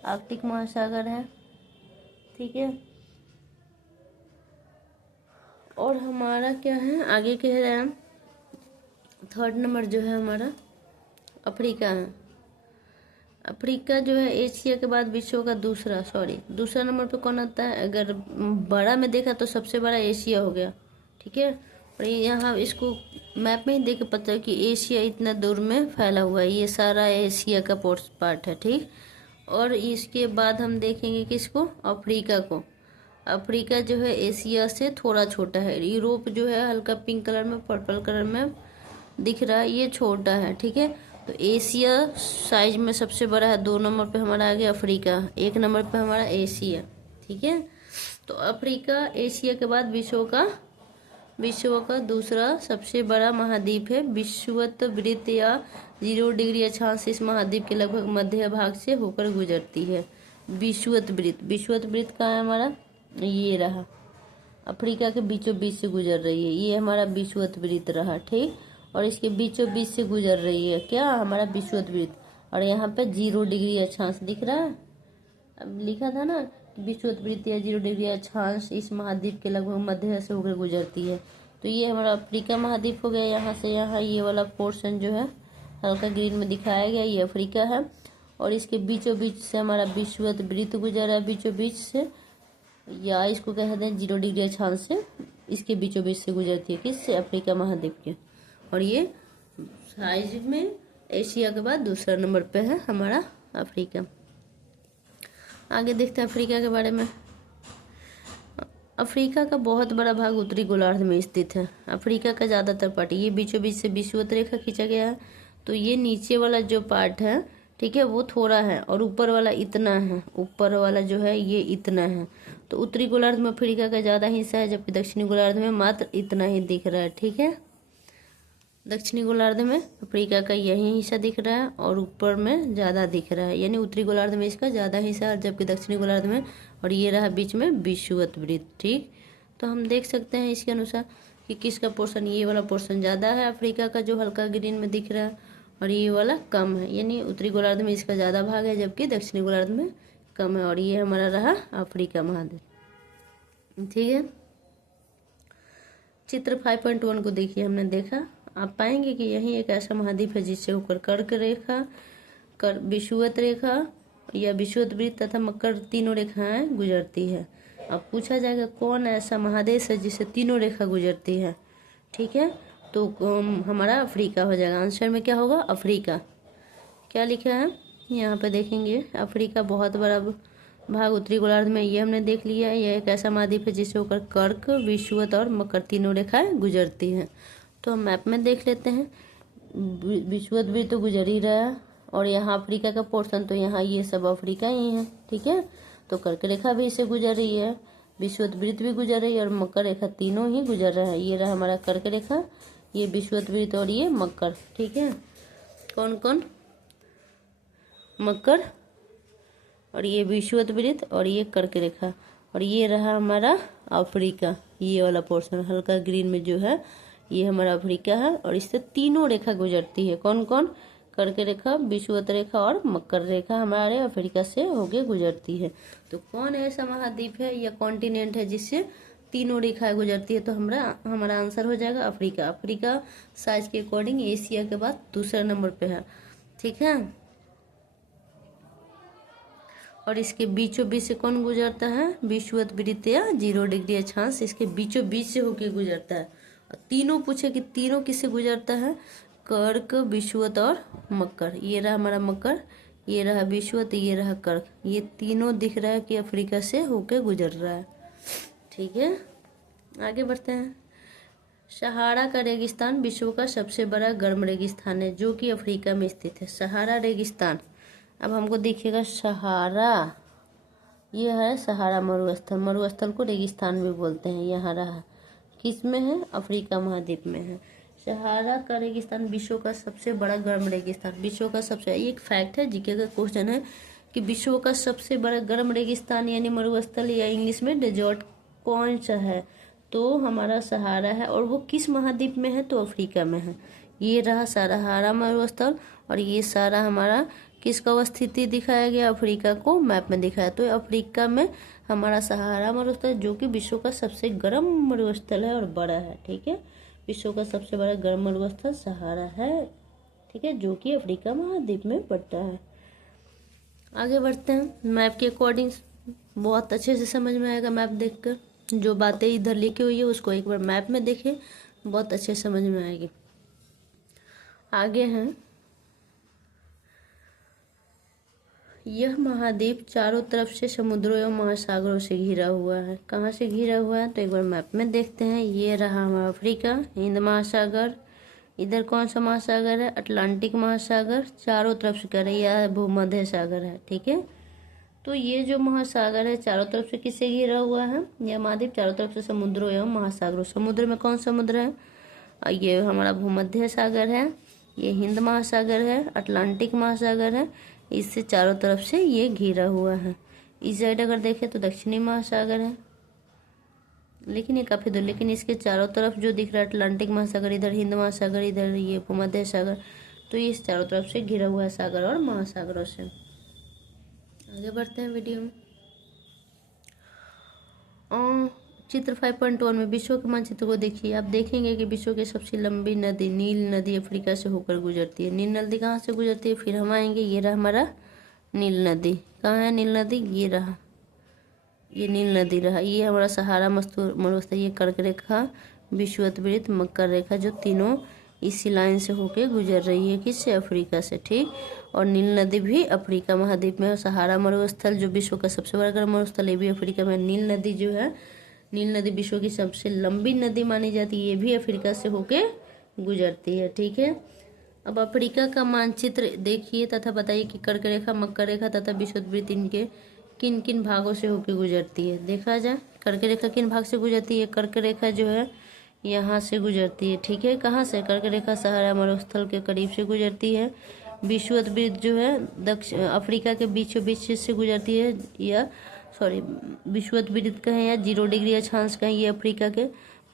आर्कटिक महासागर है, ठीक है। और हमारा क्या है आगे कह रहे हैं, 3rd नंबर जो है हमारा अफ्रीका है। अफ्रीका जो है एशिया के बाद विश्व का दूसरा नंबर पे कौन आता है? अगर बड़ा में देखा तो सबसे बड़ा एशिया हो गया, ठीक है। और यहाँ इसको मैप में ही देख के पता है कि एशिया इतना दूर में फैला हुआ है, ये सारा एशिया का पार्ट है, ठीक। और इसके बाद हम देखेंगे किसको? अफ्रीका को। अफ्रीका जो है एशिया से थोड़ा छोटा है। यूरोप जो है हल्का पिंक कलर में, पर्पल कलर में दिख रहा है, ये छोटा है, ठीक है। तो एशिया साइज में सबसे बड़ा है। 2 नंबर पे हमारा आ गया अफ्रीका, 1 नंबर पे हमारा एशिया, ठीक है। तो अफ्रीका एशिया के बाद विश्व का दूसरा सबसे बड़ा महाद्वीप है। विषुवत वृत्त या 0 डिग्री अक्षांश इस महाद्वीप के लगभग मध्य भाग से होकर गुजरती है। विषुवत वृत्त कहाँ है हमारा? ये रहा, अफ्रीका के बीचों बीच से गुजर रही है, ये हमारा विषुवत वृत्त रहा, ठीक। और इसके बीचों बीच से गुजर रही है क्या? हमारा विषुवत वृत्त। और यहाँ पे 0 डिग्री अक्षांश दिख रहा है, अब लिखा था ना विषुवत वृत्त या 0 डिग्री अक्षांश इस महाद्वीप के लगभग मध्य से होकर गुजरती है। तो ये हमारा अफ्रीका महाद्वीप हो गया। यहाँ से यहाँ ये वाला पोर्शन जो है हल्का ग्रीन में दिखाया गया, ये अफ्रीका है, और इसके बीचों बीच से हमारा विषुवत वृत्त गुजरा है, बीचों बीच से, या इसको कहते हैं 0 डिग्री अक्षांश से इसके बीचों बीच से गुजरती है, किससे? अफ्रीका महाद्वीप के। और ये साइज में एशिया के बाद दूसरा नंबर पे है हमारा अफ्रीका। आगे देखते हैं अफ्रीका के बारे में। अफ्रीका का बहुत बड़ा भाग उत्तरी गोलार्ध में स्थित है। अफ्रीका का ज़्यादातर पार्ट, ये बीचों बीच से विषुवत रेखा खींचा गया है, तो ये नीचे वाला जो पार्ट है, ठीक है, वो थोड़ा है, और ऊपर वाला इतना है, ऊपर वाला जो है ये इतना है। तो उत्तरी गोलार्ध में अफ्रीका का ज़्यादा हिस्सा है, जबकि दक्षिणी गोलार्ध में मात्र इतना ही दिख रहा है, ठीक है। दक्षिणी गोलार्ध में अफ्रीका का यही हिस्सा दिख रहा है, और ऊपर में ज़्यादा दिख रहा है, यानी उत्तरी गोलार्ध में इसका ज़्यादा हिस्सा है, जबकि दक्षिणी गोलार्ध में, और ये रहा बीच में विषुवत वृत्त, ठीक। तो हम देख सकते हैं इसके अनुसार कि किसका पोर्शन, ये वाला पोर्शन ज़्यादा है अफ्रीका का जो हल्का ग्रीन में दिख रहा है, और ये वाला कम है, यानी उत्तरी गोलार्ध में इसका ज़्यादा भाग है, जबकि दक्षिणी गोलार्ध में कम है। और ये हमारा रहा अफ्रीका महाद्वीप, ठीक है। चित्र 5.1 को देखिए, हमने देखा, आप पाएंगे कि यही एक ऐसा महाद्वीप है जिससे होकर कर्क रेखा, विषुवत रेखा या विषुवत वृत्त तथा मकर तीनों रेखाएं गुजरती है। अब पूछा जाएगा कौन ऐसा महादेश है जिससे तीनों रेखा गुजरती है, ठीक है। तो हमारा अफ्रीका हो जाएगा। आंसर में क्या होगा? अफ्रीका। क्या लिखा है यहाँ पे देखेंगे, अफ्रीका बहुत बड़ा भाग उत्तरी गोलार्ध में, ये हमने देख लिया है। यह एक ऐसा महाद्वीप है जिससे होकर कर्क, विषुवत और मकर तीनों रेखाएं गुजरती हैं। तो हम मैप में देख लेते हैं, विषुवत भी तो गुजर ही रहा है, और यहाँ अफ्रीका का पोर्शन, तो यहाँ ये सब अफ्रीका ही है, ठीक है। तो कर्क रेखा भी इससे गुजर रही है, विषुवत वृत्त भी गुजर रही है, और मकर रेखा, तीनों ही गुजर रहा है। ये रहा हमारा कर्क रेखा, ये विषुवत वृत्त, और ये मकर, ठीक है। कौन कौन? मकर, और ये विषुवत वृत्त, और ये कर्क रेखा, और ये रहा हमारा अफ्रीका, ये वाला पोर्शन हल्का ग्रीन में जो है ये हमारा अफ्रीका है और इससे तीनों रेखा गुजरती है। कौन कौन? कर्क रेखा, विषुवत रेखा और मकर रेखा हमारे अफ्रीका से होके गुजरती है। तो कौन ऐसा महाद्वीप है या कॉन्टिनेंट है जिससे तीनों रेखाएं गुजरती है? तो हमारा आंसर हो जाएगा अफ्रीका। अफ्रीका साइज के अकॉर्डिंग एशिया के बाद दूसरे नंबर पे है। ठीक है, और इसके बीचों बीच से कौन गुजरता है? विषुवत वृत्त या 0 डिग्री अक्षांश इसके बीचों बीच से होके गुजरता है। और तीनों पूछे कि तीनों किससे गुजरता है? कर्क, विषुवत और मकर। ये रहा हमारा मकर, ये रहा विषुवत, ये रहा कर्क। ये तीनों दिख रहा है कि अफ्रीका से होके गुजर रहा है। ठीक है, आगे बढ़ते हैं। सहारा का रेगिस्तान विश्व का सबसे बड़ा गर्म रेगिस्तान है जो कि अफ्रीका में स्थित है। सहारा रेगिस्तान। अब हमको देखिएगा सहारा, ये है सहारा मरुस्थल। मरुस्थल को रेगिस्तान भी बोलते हैं। यहाँ रहा, किस में है? अफ्रीका महाद्वीप में है। सहारा का रेगिस्तान विश्व का सबसे बड़ा गर्म रेगिस्तान। विश्व का सबसे, एक फैक्ट है, जीके का क्वेश्चन है कि विश्व का सबसे बड़ा गर्म रेगिस्तान यानी मरुस्थल या इंग्लिश में डेजर्ट कौन सा है? तो हमारा सहारा है। और वो किस महाद्वीप में है? तो अफ्रीका में है। ये रहा सहारा मरुस्थल और ये सारा हमारा किसका स्थिति दिखाया गया? अफ्रीका को मैप में दिखाया। तो अफ्रीका में हमारा सहारा मरुस्थल जो कि विश्व का सबसे गर्म मरुस्थल है और बड़ा है। ठीक है, विश्व का सबसे बड़ा गर्म मरुस्थल सहारा है। ठीक है, जो कि अफ्रीका महाद्वीप में पड़ता है। आगे बढ़ते हैं। मैप के अकॉर्डिंग बहुत अच्छे से समझ में आएगा मैप देखकर। जो बातें इधर लिखी हुई है उसको एक बार मैप में देखें, बहुत अच्छे समझ में आएगी। आगे हैं, यह महाद्वीप चारों तरफ से समुद्रों एवं महासागरों से घिरा हुआ है। कहाँ से घिरा हुआ है? तो एक बार मैप में देखते हैं। ये रहा हमारा अफ्रीका, हिंद महासागर, इधर कौन सा महासागर है? अटलांटिक महासागर, चारों तरफ से कर रही है, भूमध्य सागर है। ठीक है, तो ये जो महासागर है चारों तरफ से किससे घिरा हुआ है? यह महाद्वीप चारों तरफ से समुद्रों एवं महासागरों। समुद्र में कौन समुद्र है? ये हमारा भूमध्य सागर है, ये हिंद महासागर है, अटलांटिक महासागर है। इससे चारों तरफ से ये घिरा हुआ है। इस साइड अगर देखें तो दक्षिणी महासागर है, लेकिन ये काफी दूर, लेकिन इसके चारों तरफ जो दिख रहा है अटलांटिक महासागर, इधर हिंद महासागर, इधर ये भूमध्य सागर, तो ये इस चारों तरफ से घिरा हुआ है सागर और महासागरों से। आगे बढ़ते हैं वीडियो में। चित्र 5.1 में विश्व के मानचित्र को देखिए। आप देखेंगे कि विश्व की सबसे लंबी नदी नील नदी अफ्रीका से होकर गुजरती है। नील नदी कहाँ से गुजरती है? फिर हम आएंगे, ये रहा हमारा नील नदी। कहाँ है नील नदी? ये रहा, ये नील नदी रहा। ये हमारा सहारा मरुस्थल, ये कर्क रेखा, विषुवत वृत्त, मकर रेखा, जो तीनों इसी लाइन से होके गुजर रही है। किससे? अफ्रीका से। ठीक, और नील नदी भी अफ्रीका महाद्वीप में है। सहारा मरुस्थल जो विश्व का सबसे बड़ा गर्म मरुस्थल, ये भी अफ्रीका में। नील नदी जो है, नील नदी विश्व की सबसे लंबी नदी मानी जाती है, ये भी अफ्रीका से होके गुजरती है। ठीक है, अब अफ्रीका का मानचित्र देखिए तथा बताइए कि कर्क रेखा, मकर रेखा तथा विषुवत वृत्त इनके किन किन भागों से होकर गुजरती है। देखा जाए कर्क रेखा किन भाग से गुजरती है? कर्क रेखा जो है यहाँ से गुजरती है। ठीक है, कहाँ से? कर्क रेखा सहारा मरुस्थल के करीब से गुजरती है। विषुवत वृत्त जो है दक्षिण अफ्रीका के बीचों बीच से गुजरती है, या विषुवत वृत्त कहें या 0 डिग्री अक्षांश कहें, ये अफ्रीका के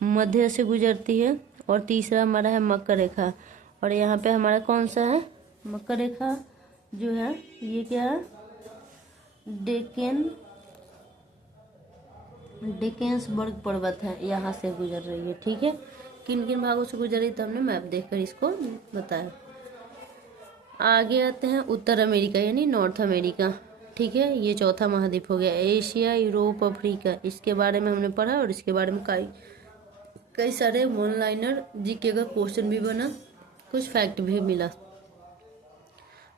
मध्य से गुजरती है। और तीसरा हमारा है मकर रेखा, और यहाँ पे हमारा कौन सा है? मकर रेखा जो है ये क्या है? डेकेंसबर्ग पर्वत है, यहाँ से गुजर रही है। ठीक है, किन किन भागों से गुजर रही है तो हमने मैप देखकर इसको बताया। आगे आते हैं उत्तर अमेरिका यानी नॉर्थ अमेरिका। ठीक है, ये चौथा महाद्वीप हो गया। एशिया, यूरोप, अफ्रीका, इसके बारे में हमने पढ़ा और इसके बारे में कई सारे वन लाइनर जीके का क्वेश्चन भी बना, कुछ फैक्ट भी मिला।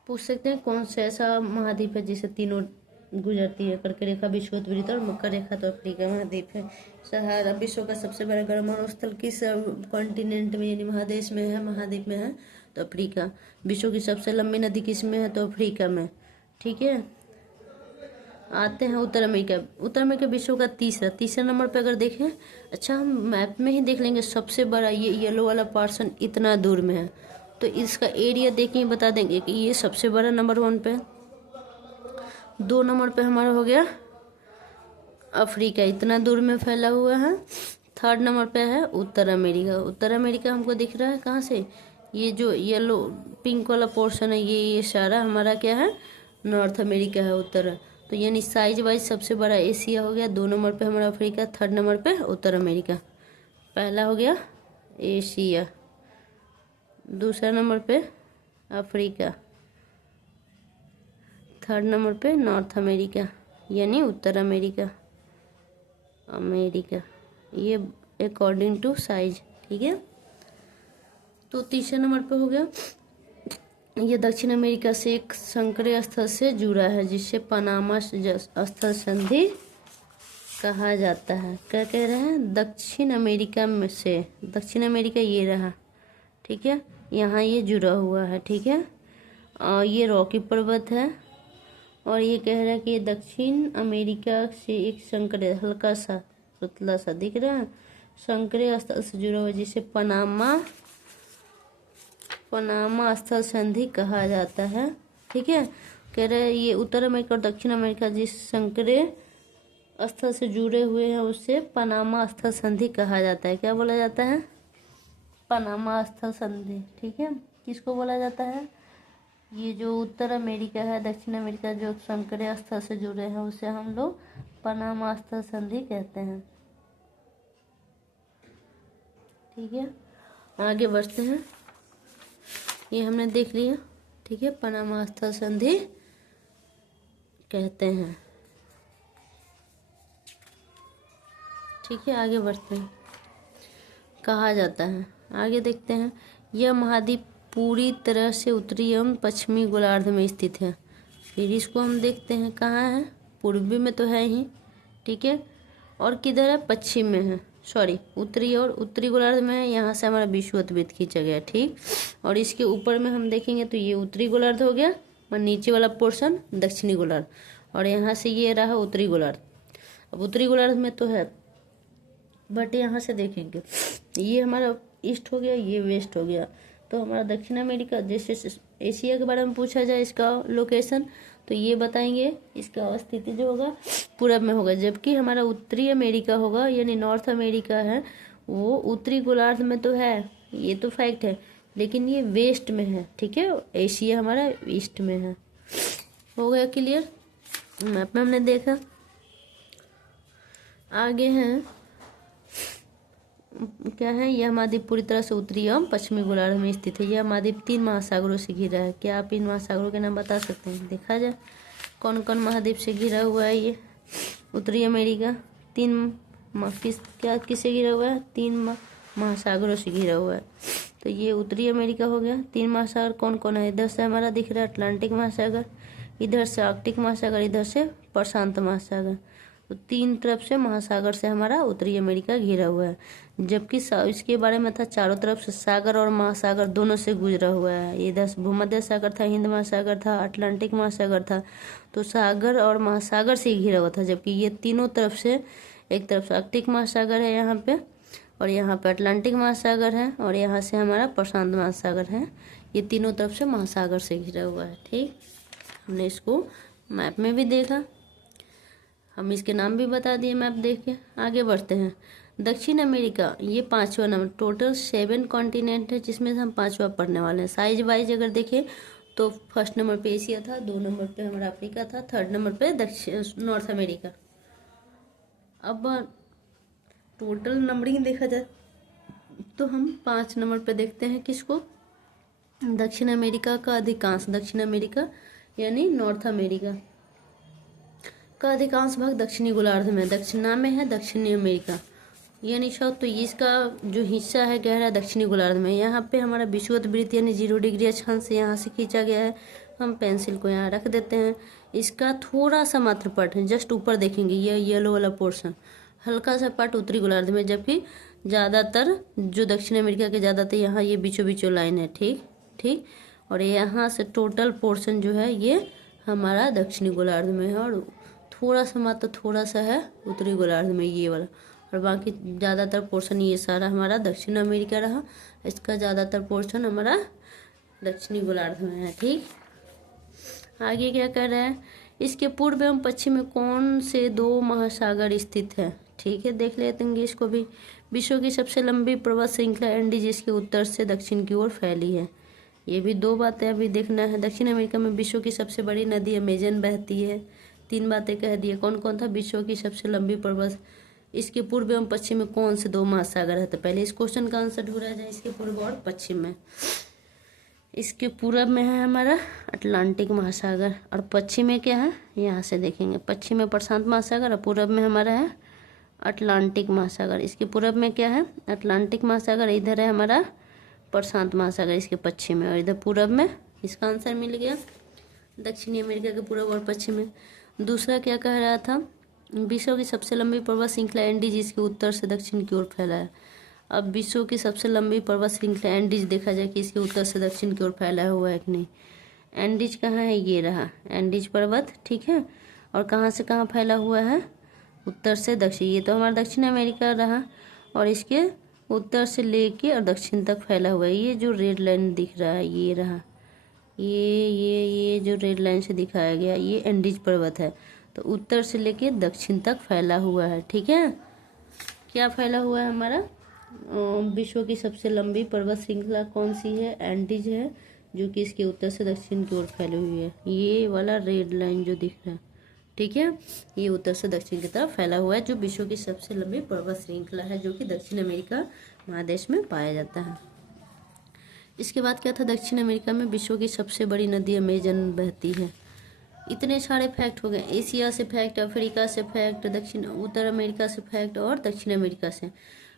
पूछ सकते हैं कौन सा ऐसा महाद्वीप है जिसे तीनों गुजरती है? कर्क रेखा, विषुवत वृत्त और मकर रेखा, तो अफ्रीका महाद्वीप है। सहारा विश्व का सबसे बड़ा गर्म मरुस्थल किस कॉन्टिनेंट में यानी महादेश में है, महाद्वीप में है? तो अफ्रीका। विश्व की सबसे लंबी नदी किस में है? तो अफ्रीका में। ठीक है, आते हैं उत्तर अमेरिका। उत्तर अमेरिका विश्व का तीसरा नंबर पे अगर देखें, अच्छा हम मैप में ही देख लेंगे, सबसे बड़ा ये येलो वाला पोर्शन इतना दूर में है, तो इसका एरिया देख के बता देंगे कि ये सबसे बड़ा नंबर 1 पे। 2 नंबर पे हमारा हो गया अफ्रीका, इतना दूर में फैला हुआ है। थर्ड नंबर पे है उत्तर अमेरिका। उत्तर अमेरिका हमको दिख रहा है कहाँ से, ये जो येलो पिंक वाला पोर्शन है ये सारा हमारा क्या है, नॉर्थ अमेरिका है उत्तर। तो यानी साइज वाइज सबसे बड़ा एशिया हो गया, 2 नंबर पे हमारा अफ्रीका, थर्ड नंबर पे उत्तर अमेरिका। पहला हो गया एशिया, दूसरा नंबर पे अफ्रीका, थर्ड नंबर पे नॉर्थ अमेरिका यानी उत्तर अमेरिका, अमेरिका, ये अकॉर्डिंग टू साइज। ठीक है, तो तीसरे नंबर पे हो गया, ये दक्षिण अमेरिका से एक संकरे स्थल से जुड़ा है जिससे पनामा स्थल संधि कहा जाता है। क्या कह रहे हैं, दक्षिण अमेरिका में से, दक्षिण अमेरिका ये रहा, ठीक है, यहाँ ये जुड़ा हुआ है। ठीक है, और ये रॉकी पर्वत है, और ये कह रहा है कि ये दक्षिण अमेरिका से एक संकरे, हल्का सा पतला सा दिख रहा है, संकरे स्थल से जुड़ा हुआ जिसे पनामा स्थल संधि कहा जाता है। ठीक है, कह रहे हैं ये उत्तर अमेरिका और दक्षिण अमेरिका जिस संकरे स्थल से जुड़े हुए हैं उससे पनामा स्थल संधि कहा जाता है। क्या बोला जाता है, पनामा स्थल संधि। ठीक है, किसको बोला जाता है, ये जो उत्तर अमेरिका है, दक्षिण अमेरिका जो संकरे स्थल से जुड़े हैं उसे हम लोग पनामा स्थल संधि कहते हैं। ठीक है, आगे बढ़ते हैं, ये हमने देख लिया। ठीक है, पनामा स्थल संधि कहते हैं। ठीक है, आगे बढ़ते हैं, कहा जाता है, आगे देखते हैं, यह महाद्वीप पूरी तरह से उत्तरी एवं पश्चिमी गोलार्ध में स्थित है। फिर इसको हम देखते हैं कहाँ है, पूर्वी में तो है ही, ठीक है, और किधर है, पश्चिम में है, सॉरी उत्तरी और उत्तरी गोलार्ध में है, यहाँ से हमारा विषुववृत्त खींचा गया। ठीक, और इसके ऊपर में हम देखेंगे तो ये उत्तरी गोलार्ध हो गया और नीचे वाला पोर्शन दक्षिणी गोलार्ध, और यहाँ से ये रहा उत्तरी गोलार्ध। अब उत्तरी गोलार्ध में तो है, बट यहाँ से देखेंगे ये हमारा ईस्ट हो गया, ये वेस्ट हो गया, तो हमारा दक्षिण अमेरिका, जैसे एशिया के बारे में पूछा जाए इसका लोकेशन तो ये बताएंगे, इसका स्थिति जो होगा पूरब में होगा, जबकि हमारा उत्तरी अमेरिका होगा यानी नॉर्थ अमेरिका है वो उत्तरी गोलार्ध में तो है, ये तो फैक्ट है, लेकिन ये वेस्ट में है। ठीक है, एशिया हमारा ईस्ट में है। हो गया क्लियर, मैप में हमने देखा। आगे हैं क्या है, यह महाद्वीप पूरी तरह से उत्तरी एवं पश्चिमी गोलार्ध में स्थित है। यह महाद्वीप 3 महासागरों से घिरा है। क्या आप इन महासागरों के नाम बता सकते हैं, देखा जाए कौन कौन महाद्वीप से घिरा हुआ है। ये उत्तरी अमेरिका किससे घिरा हुआ है, 3 महासागरों से घिरा हुआ है। तो ये उत्तरी अमेरिका हो गया। 3 महासागर कौन कौन है, इधर से हमारा दिख रहा है अटलांटिक महासागर, इधर से आर्कटिक महासागर, इधर से प्रशांत महासागर। तो 3 तरफ से महासागर से हमारा उत्तरी अमेरिका घिरा हुआ है, जबकि इसके बारे में था चारों तरफ से सागर और महासागर दोनों से गुजरा हुआ है। इधर से भूमध्य सागर था, हिंद महासागर था, अटलांटिक महासागर था, तो सागर और महासागर से घिरा हुआ था, जबकि ये तीनों तरफ से, एक तरफ से आर्कटिक महासागर है यहाँ पे, और यहाँ पे अटलांटिक महासागर है, और यहाँ से हमारा प्रशांत महासागर है। ये तीनों तरफ से महासागर से घिरा हुआ है। ठीक, हमने इसको मैप में भी देखा, हम इसके नाम भी बता दिए मैप देख के। आगे बढ़ते हैं, दक्षिण अमेरिका ये 5वां नंबर, टोटल 7 कॉन्टिनेंट है जिसमें से हम 5वां पढ़ने वाले हैं। साइज वाइज अगर देखें तो फर्स्ट नंबर पे एशिया था, 2 नंबर पे हमारा अफ्रीका था, थर्ड नंबर पे दक्षिण नॉर्थ अमेरिका। अब टोटल नंबरिंग देखा जाए तो हम 5 नंबर पे देखते हैं किसको, दक्षिण अमेरिका का अधिकांश, दक्षिण अमेरिका यानी नॉर्थ अमेरिका का अधिकांश भाग दक्षिणी गोलार्ध में, दक्षिणा में है दक्षिणी अमेरिका यानी साउथ। तो इसका जो हिस्सा है गहरा दक्षिणी गोलार्ध में, यहाँ पे हमारा विषुववृत्त यानी 0 डिग्री अक्षांश यहाँ से खींचा गया है। हम पेंसिल को यहाँ रख देते हैं, इसका थोड़ा सा मात्र पार्ट है, जस्ट ऊपर देखेंगे ये येलो वाला पोर्शन, हल्का सा पार्ट उत्तरी गोलार्ध में, जबकि ज़्यादातर जो दक्षिण अमेरिका के ज़्यादातर यहाँ ये बीचों बीचों लाइन है। ठीक ठीक, और यहाँ से टोटल पोर्शन जो है ये हमारा दक्षिणी गोलार्ध में है, और थोड़ा सा मात्र थोड़ा सा है उत्तरी गोलार्ध में ये वाला, और बाकी ज़्यादातर पोर्शन ये सारा हमारा दक्षिण अमेरिका रहा, इसका ज़्यादातर पोर्शन हमारा दक्षिणी गोलार्ध में है। ठीक, आगे क्या कर रहा है, इसके पूर्व एवं पश्चिम में कौन से 2 महासागर स्थित है। ठीक है, देख लेते हैं इसको भी। विश्व की सबसे लंबी पर्वत श्रृंखला एंडीज इसके उत्तर से दक्षिण की ओर फैली है। ये भी दो बातें अभी देखना है। दक्षिण अमेरिका में विश्व की सबसे बड़ी नदी अमेजन बहती है। तीन बातें कह दी है। कौन कौन था? विश्व की सबसे लंबी पर्वत, इसके पूर्व एवं पश्चिम में कौन से दो महासागर है? तो पहले इस क्वेश्चन का आंसर ढूंढा जाए। इसके पूर्व और पश्चिम में, इसके पूरब में है हमारा अटलांटिक महासागर, और पश्चिम में क्या है? यहाँ से देखेंगे, पश्चिम में प्रशांत महासागर और पूरब में हमारा है अटलांटिक महासागर। इसके पूरब में क्या है? अटलांटिक महासागर। इधर है हमारा प्रशांत महासागर इसके पश्चिम में, और इधर पूरब में। इसका आंसर मिल गया दक्षिणी अमेरिका के पूरब और पश्चिम में। दूसरा क्या कह रहा था? विश्व की सबसे लंबी पर्वत श्रृंखला एंडीज इसके उत्तर से दक्षिण की ओर फैला है। अब विश्व की सबसे लंबी पर्वत श्रृंखला एंडीज देखा जाए कि इसके उत्तर से दक्षिण की ओर फैला हुआ है कि नहीं। एंडीज कहाँ है? ये रहा एंडीज पर्वत, ठीक है। और कहाँ से कहाँ फैला हुआ है? उत्तर से दक्षिण। ये तो हमारा दक्षिण अमेरिका रहा, और इसके उत्तर से लेके और दक्षिण तक फैला हुआ है। ये जो रेड लाइन दिख रहा है ये रहा, ये जो रेड लाइन से दिखाया गया ये एंडीज पर्वत है। तो उत्तर से लेके दक्षिण तक फैला हुआ है, ठीक है। क्या फैला हुआ है हमारा? विश्व की सबसे लंबी पर्वत श्रृंखला कौन सी है? एंडीज है, जो कि इसके उत्तर से दक्षिण की ओर फैली हुई है। ये वाला रेड लाइन जो दिख रहा है, ठीक है, ये उत्तर से दक्षिण की तरफ फैला हुआ है, जो विश्व की सबसे लंबी पर्वत श्रृंखला है, जो कि दक्षिण अमेरिका महादेश में पाया जाता है। इसके बाद क्या था? दक्षिण अमेरिका में विश्व की सबसे बड़ी नदी अमेजन बहती है। इतने सारे फैक्ट हो गए। एशिया से फैक्ट, अफ्रीका से फैक्ट, दक्षिण उत्तर अमेरिका से फैक्ट और दक्षिण अमेरिका से।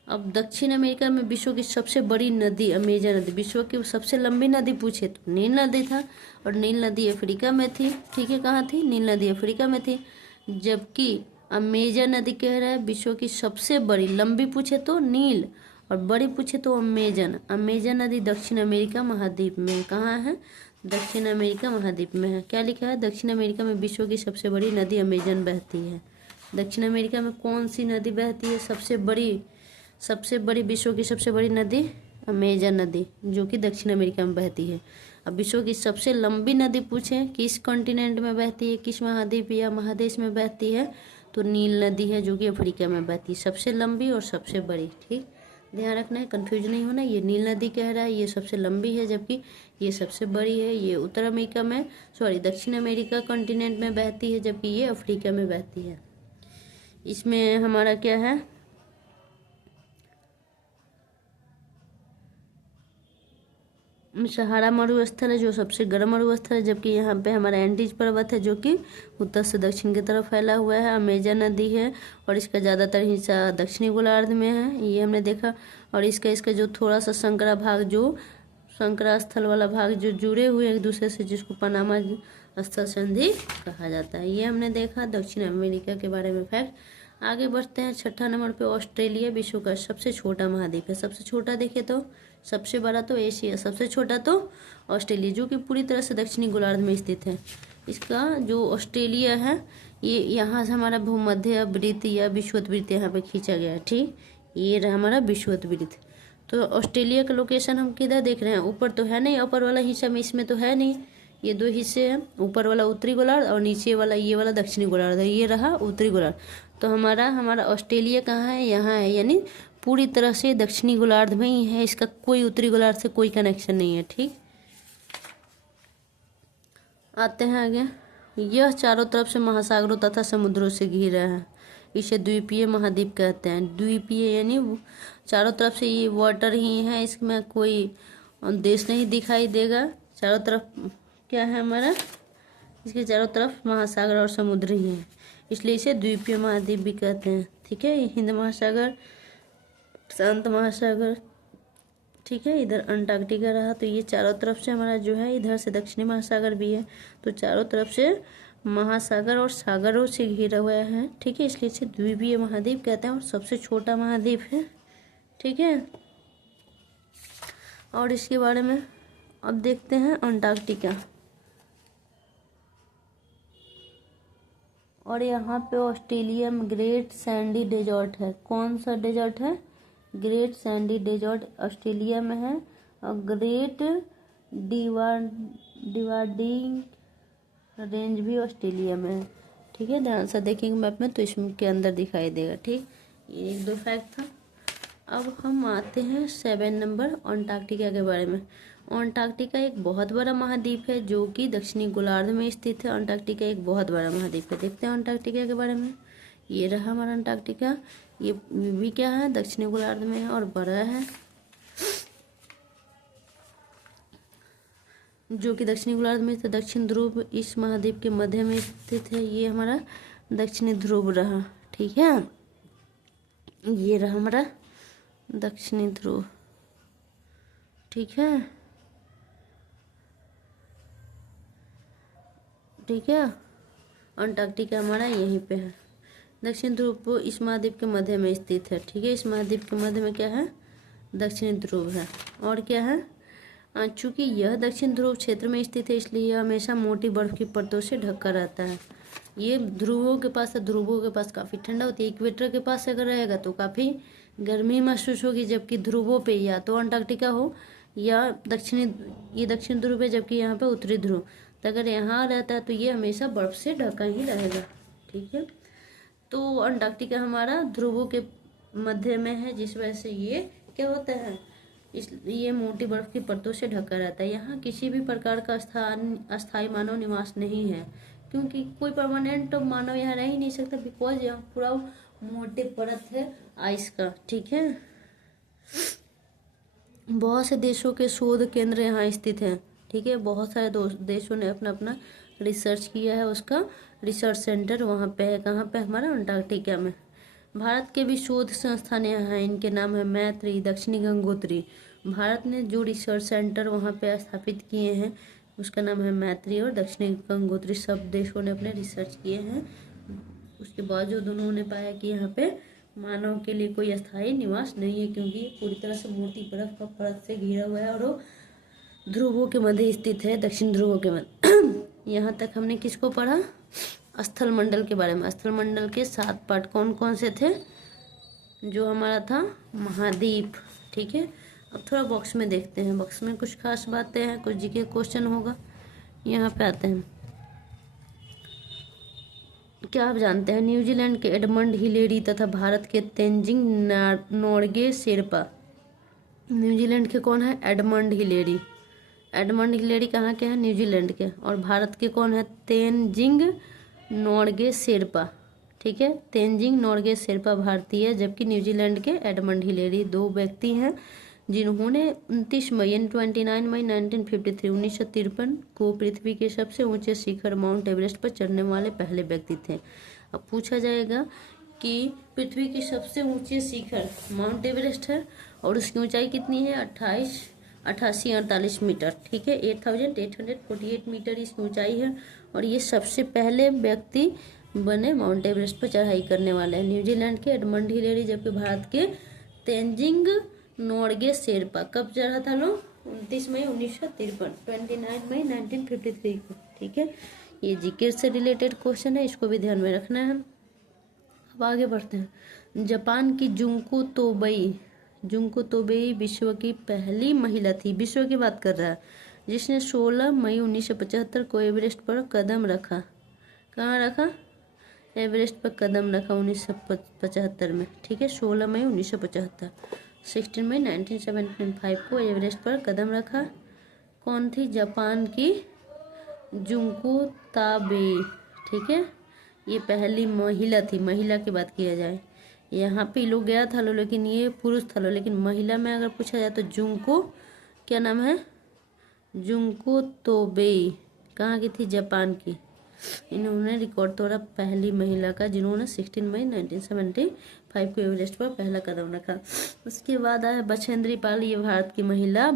अब दक्षिण अमेरिका में विश्व की सबसे बड़ी नदी अमेजन नदी। विश्व की सबसे लंबी नदी पूछे तो नील नदी था, और नील नदी अफ्रीका में थी, ठीक है। कहाँ थी? नील नदी अफ्रीका में थी। जबकि अमेजन नदी कह रहा है विश्व की सबसे बड़ी। लंबी पूछे तो नील, और बड़ी पूछे तो अमेजन। अमेजन नदी दक्षिण अमेरिका महाद्वीप में। कहाँ है? दक्षिण अमेरिका महाद्वीप में है। क्या लिखा है? दक्षिण अमेरिका में विश्व की सबसे बड़ी नदी अमेजन बहती है। दक्षिण अमेरिका में कौन सी नदी बहती है? सबसे बड़ी विश्व की सबसे बड़ी नदी अमेजन नदी, जो कि दक्षिण अमेरिका में बहती है। अब विश्व की सबसे लंबी नदी पूछे किस कॉन्टिनेंट में बहती है, किस महाद्वीप या महादेश में बहती है, तो नील नदी है, जो कि अफ्रीका में बहती है। सबसे लंबी और सबसे बड़ी, ठीक, ध्यान रखना है, कंफ्यूज नहीं होना। ये नील नदी कह रहा है ये सबसे लंबी है, जबकि ये सबसे बड़ी है। ये उत्तर अमेरिका में, दक्षिण अमेरिका कॉन्टिनेंट में बहती है, जबकि ये अफ्रीका में बहती है। इसमें हमारा क्या है? सहारा मरुस्थल है, जो सबसे गर्म मरुस्थल है, जबकि यहाँ पे हमारा एंडीज पर्वत है, जो कि उत्तर से दक्षिण की तरफ फैला हुआ है। अमेजन नदी है, और इसका ज़्यादातर हिस्सा दक्षिणी गोलार्ध में है, ये हमने देखा। और इसका जो थोड़ा सा संकरा भाग, जो संकरा स्थल वाला भाग जो जुड़े हुए एक दूसरे से, जिसको पनामा स्थल संधि कहा जाता है, ये हमने देखा दक्षिण अमेरिका के बारे में फैक्ट। आगे बढ़ते हैं। छठा नंबर पे ऑस्ट्रेलिया विश्व का सबसे छोटा महाद्वीप है। सबसे छोटा देखे तो, सबसे बड़ा तो एशिया, सबसे छोटा तो ऑस्ट्रेलिया, जो कि पूरी तरह से दक्षिणी गोलार्ध में स्थित है। इसका जो ऑस्ट्रेलिया है, ये यहाँ से हमारा भूमध्य वृत्त या विषुवत वृत्त यहाँ पे खींचा गया है, ठीक। ये रहा हमारा विषुवत वृत्त। तो ऑस्ट्रेलिया का लोकेशन हम किधर देख रहे हैं? ऊपर तो है नहीं, ऊपर वाला हिस्सा में इसमें तो है नहीं। ये दो हिस्से हैं, ऊपर वाला उत्तरी गोलार्ध और नीचे वाला ये वाला दक्षिणी गोलार्ध है। ये रहा उत्तरी गोलार्ध। तो हमारा ऑस्ट्रेलिया कहाँ है? यहाँ है, यानी पूरी तरह से दक्षिणी गोलार्ध में ही है। इसका कोई उत्तरी गोलार्ध से कोई कनेक्शन नहीं है, ठीक। आते हैं आगे। यह चारों तरफ से महासागरों तथा समुद्रों से घिरा है। इसे द्वीपीय महाद्वीप कहते हैं। द्वीपीय यानी चारों तरफ से ये वाटर ही है, इसमें कोई देश नहीं दिखाई देगा। चारों तरफ क्या है हमारा? इसके चारों तरफ महासागर और समुद्र ही है, इसलिए इसे द्वीपीय महाद्वीप भी कहते हैं, ठीक है। हिंद महासागर, प्रशांत महासागर, ठीक है। इधर अंटार्कटिका रहा। तो ये चारों तरफ से हमारा जो है, इधर से दक्षिणी महासागर भी है। तो चारों तरफ से महासागर और सागरों से घिरा हुआ है, ठीक है, इसलिए इसे द्वीपीय महाद्वीप कहते हैं, और सबसे छोटा महाद्वीप है, ठीक है। और इसके बारे में अब देखते हैं अंटार्कटिका। और यहाँ पे ऑस्ट्रेलिया में ग्रेट सैंडी डेजर्ट है। कौन सा डेजर्ट है? ग्रेट सैंडी डेजर्ट ऑस्ट्रेलिया में है, और ग्रेट डिवाइडिंग रेंज भी ऑस्ट्रेलिया में है, ठीक है। ध्यान से देखेंगे मैप में तो इसके अंदर दिखाई देगा, ठीक। ये एक दो फैक्ट था। अब हम आते हैं 7 नंबर अंटार्कटिका के बारे में। अंटार्कटिका एक बहुत बड़ा महाद्वीप है जो कि दक्षिणी गोलार्ध में स्थित है। अंटार्कटिका एक बहुत बड़ा महाद्वीप है। देखते हैं अंटार्कटिका के बारे में। ये रहा हमारा अंटार्कटिका। ये भी क्या है, दक्षिणी गोलार्ध में है और बड़ा है, जो कि दक्षिणी गोलार्ध में। तो दक्षिण ध्रुव इस महाद्वीप के मध्य में स्थित है। ये हमारा दक्षिणी ध्रुव रहा, ठीक है। ये रहा हमारा दक्षिणी ध्रुव, ठीक है, ठीक है। अंटार्कटिका हमारा यहीं पे है। दक्षिण ध्रुव इस महाद्वीप के मध्य में स्थित है, ठीक है। इस महाद्वीप के मध्य में क्या है, दक्षिणी ध्रुव है। और क्या है, चूंकि यह दक्षिण ध्रुव क्षेत्र में स्थित है इसलिए यह हमेशा मोटी बर्फ की परतों से ढका रहता है। ये ध्रुवों के पास है, ध्रुवों के पास काफ़ी ठंडा होती है। इक्वेटर के पास अगर रहेगा तो काफ़ी गर्मी महसूस होगी, जबकि ध्रुवों पे या तो अंटार्कटिका हो या ये दक्षिण ध्रुव है, जबकि यहाँ पे उत्तरी ध्रुव। तो अगर यहाँ रहता है तो ये हमेशा बर्फ से ढका ही रहेगा, ठीक है। तो अंटार्कटिका हमारा ध्रुवों के मध्य में है, जिस वजह से ये क्या होता है, ये मोटी बर्फ की परतों से ढका रहता है। यहाँ किसी भी प्रकार का अस्थायी मानव निवास नहीं है, क्योंकि कोई परमानेंट मानव यहाँ रह ही नहीं सकता, बिकॉज यहाँ पूरा मोटे परत है आइस का, ठीक है। बहुत से देशों के शोध केंद्र यहाँ स्थित हैं, ठीक है। बहुत सारे देशों ने अपना अपना रिसर्च किया है, उसका रिसर्च सेंटर वहाँ पे है। कहाँ पे, हमारा अंटार्कटिका में। भारत के भी शोध संस्थान यहाँ हैं, इनके नाम है मैत्री, दक्षिणी गंगोत्री। भारत ने जो रिसर्च सेंटर वहाँ पे स्थापित किए हैं उसका नाम है मैत्री और दक्षिणी गंगोत्री। सब देशों ने अपने रिसर्च किए हैं, उसके बावजूद उन्होंने पाया कि यहाँ पे मानव के लिए कोई अस्थायी निवास नहीं है, क्योंकि पूरी तरह से मोटी बर्फ का परत से घिरा हुआ है और वो ध्रुवों के मध्य स्थित है, दक्षिण ध्रुवों के मध्य। यहाँ तक हमने किसको पढ़ा, स्थल मंडल के बारे में। स्थल मंडल के 7 पार्ट कौन कौन से थे, जो हमारा था महाद्वीप, ठीक है। अब थोड़ा बॉक्स में देखते हैं, बॉक्स में कुछ खास बातें हैं, कुछ जीके क्वेश्चन होगा। यहाँ पे आते हैं, क्या आप जानते हैं न्यूजीलैंड के एडमंड हिलेरी तथा भारत के तेंजिंग नोर्गे शेरपा। न्यूजीलैंड के कौन है, एडमंड हिलेरी। एडमंड हिलेरी कहाँ के हैं, न्यूजीलैंड के। और भारत के कौन है, तेंजिंग नोर्गे शेरपा, ठीक है। तेंजिंग नोर्गे शेरपा भारतीय है, जबकि न्यूजीलैंड के एडमंड हिलेरी 2 व्यक्ति हैं जिन्होंने 29 मई 1953 को पृथ्वी के सबसे ऊंचे शिखर माउंट एवरेस्ट पर चढ़ने वाले पहले व्यक्ति थे। अब पूछा जाएगा कि पृथ्वी की सबसे ऊंचे शिखर माउंट एवरेस्ट है और उसकी ऊंचाई कितनी है, 88 मीटर, ठीक है। 8848 मीटर इसकी ऊंचाई है और ये सबसे पहले व्यक्ति बने माउंट एवरेस्ट पर चढ़ाई करने वाले हैं, न्यूजीलैंड के एडमंड हिलेरी। जबकि भारत के तेंजिंग नोर्गे शेरपा कब चढ़ा था लोग, 29 मई 1953, 29 मई 1953 को, ठीक है। ये जीके से रिलेटेड क्वेश्चन है, इसको भी ध्यान में रखना है। अब आगे बढ़ते हैं। जापान की जुंको तोबेई विश्व की पहली महिला थी, विश्व की बात कर रहा है, जिसने 16 मई 1975 को एवरेस्ट पर कदम रखा। कहाँ रखा, एवरेस्ट पर कदम रखा 1975 में, ठीक है। 16 मई 1975, 16 मई 1975 को एवरेस्ट पर कदम रखा। कौन थी, जापान की जुंको ताबेई, ठीक है। ये पहली महिला थी, महिला की बात किया जाए। यहाँ पे लोग गया था लो, लेकिन ये पुरुष था लो, लेकिन महिला में अगर पूछा जाए तो जुंको, क्या नाम है, जुंको तोबेई। कहाँ की थी, जापान की। इन्होंने रिकॉर्ड तोड़ा पहली महिला का, जिन्होंने 16 मई 1975 को एवरेस्ट पर पहला कदम रखा। उसके बाद आया बछेंद्री पाल, ये भारत की महिला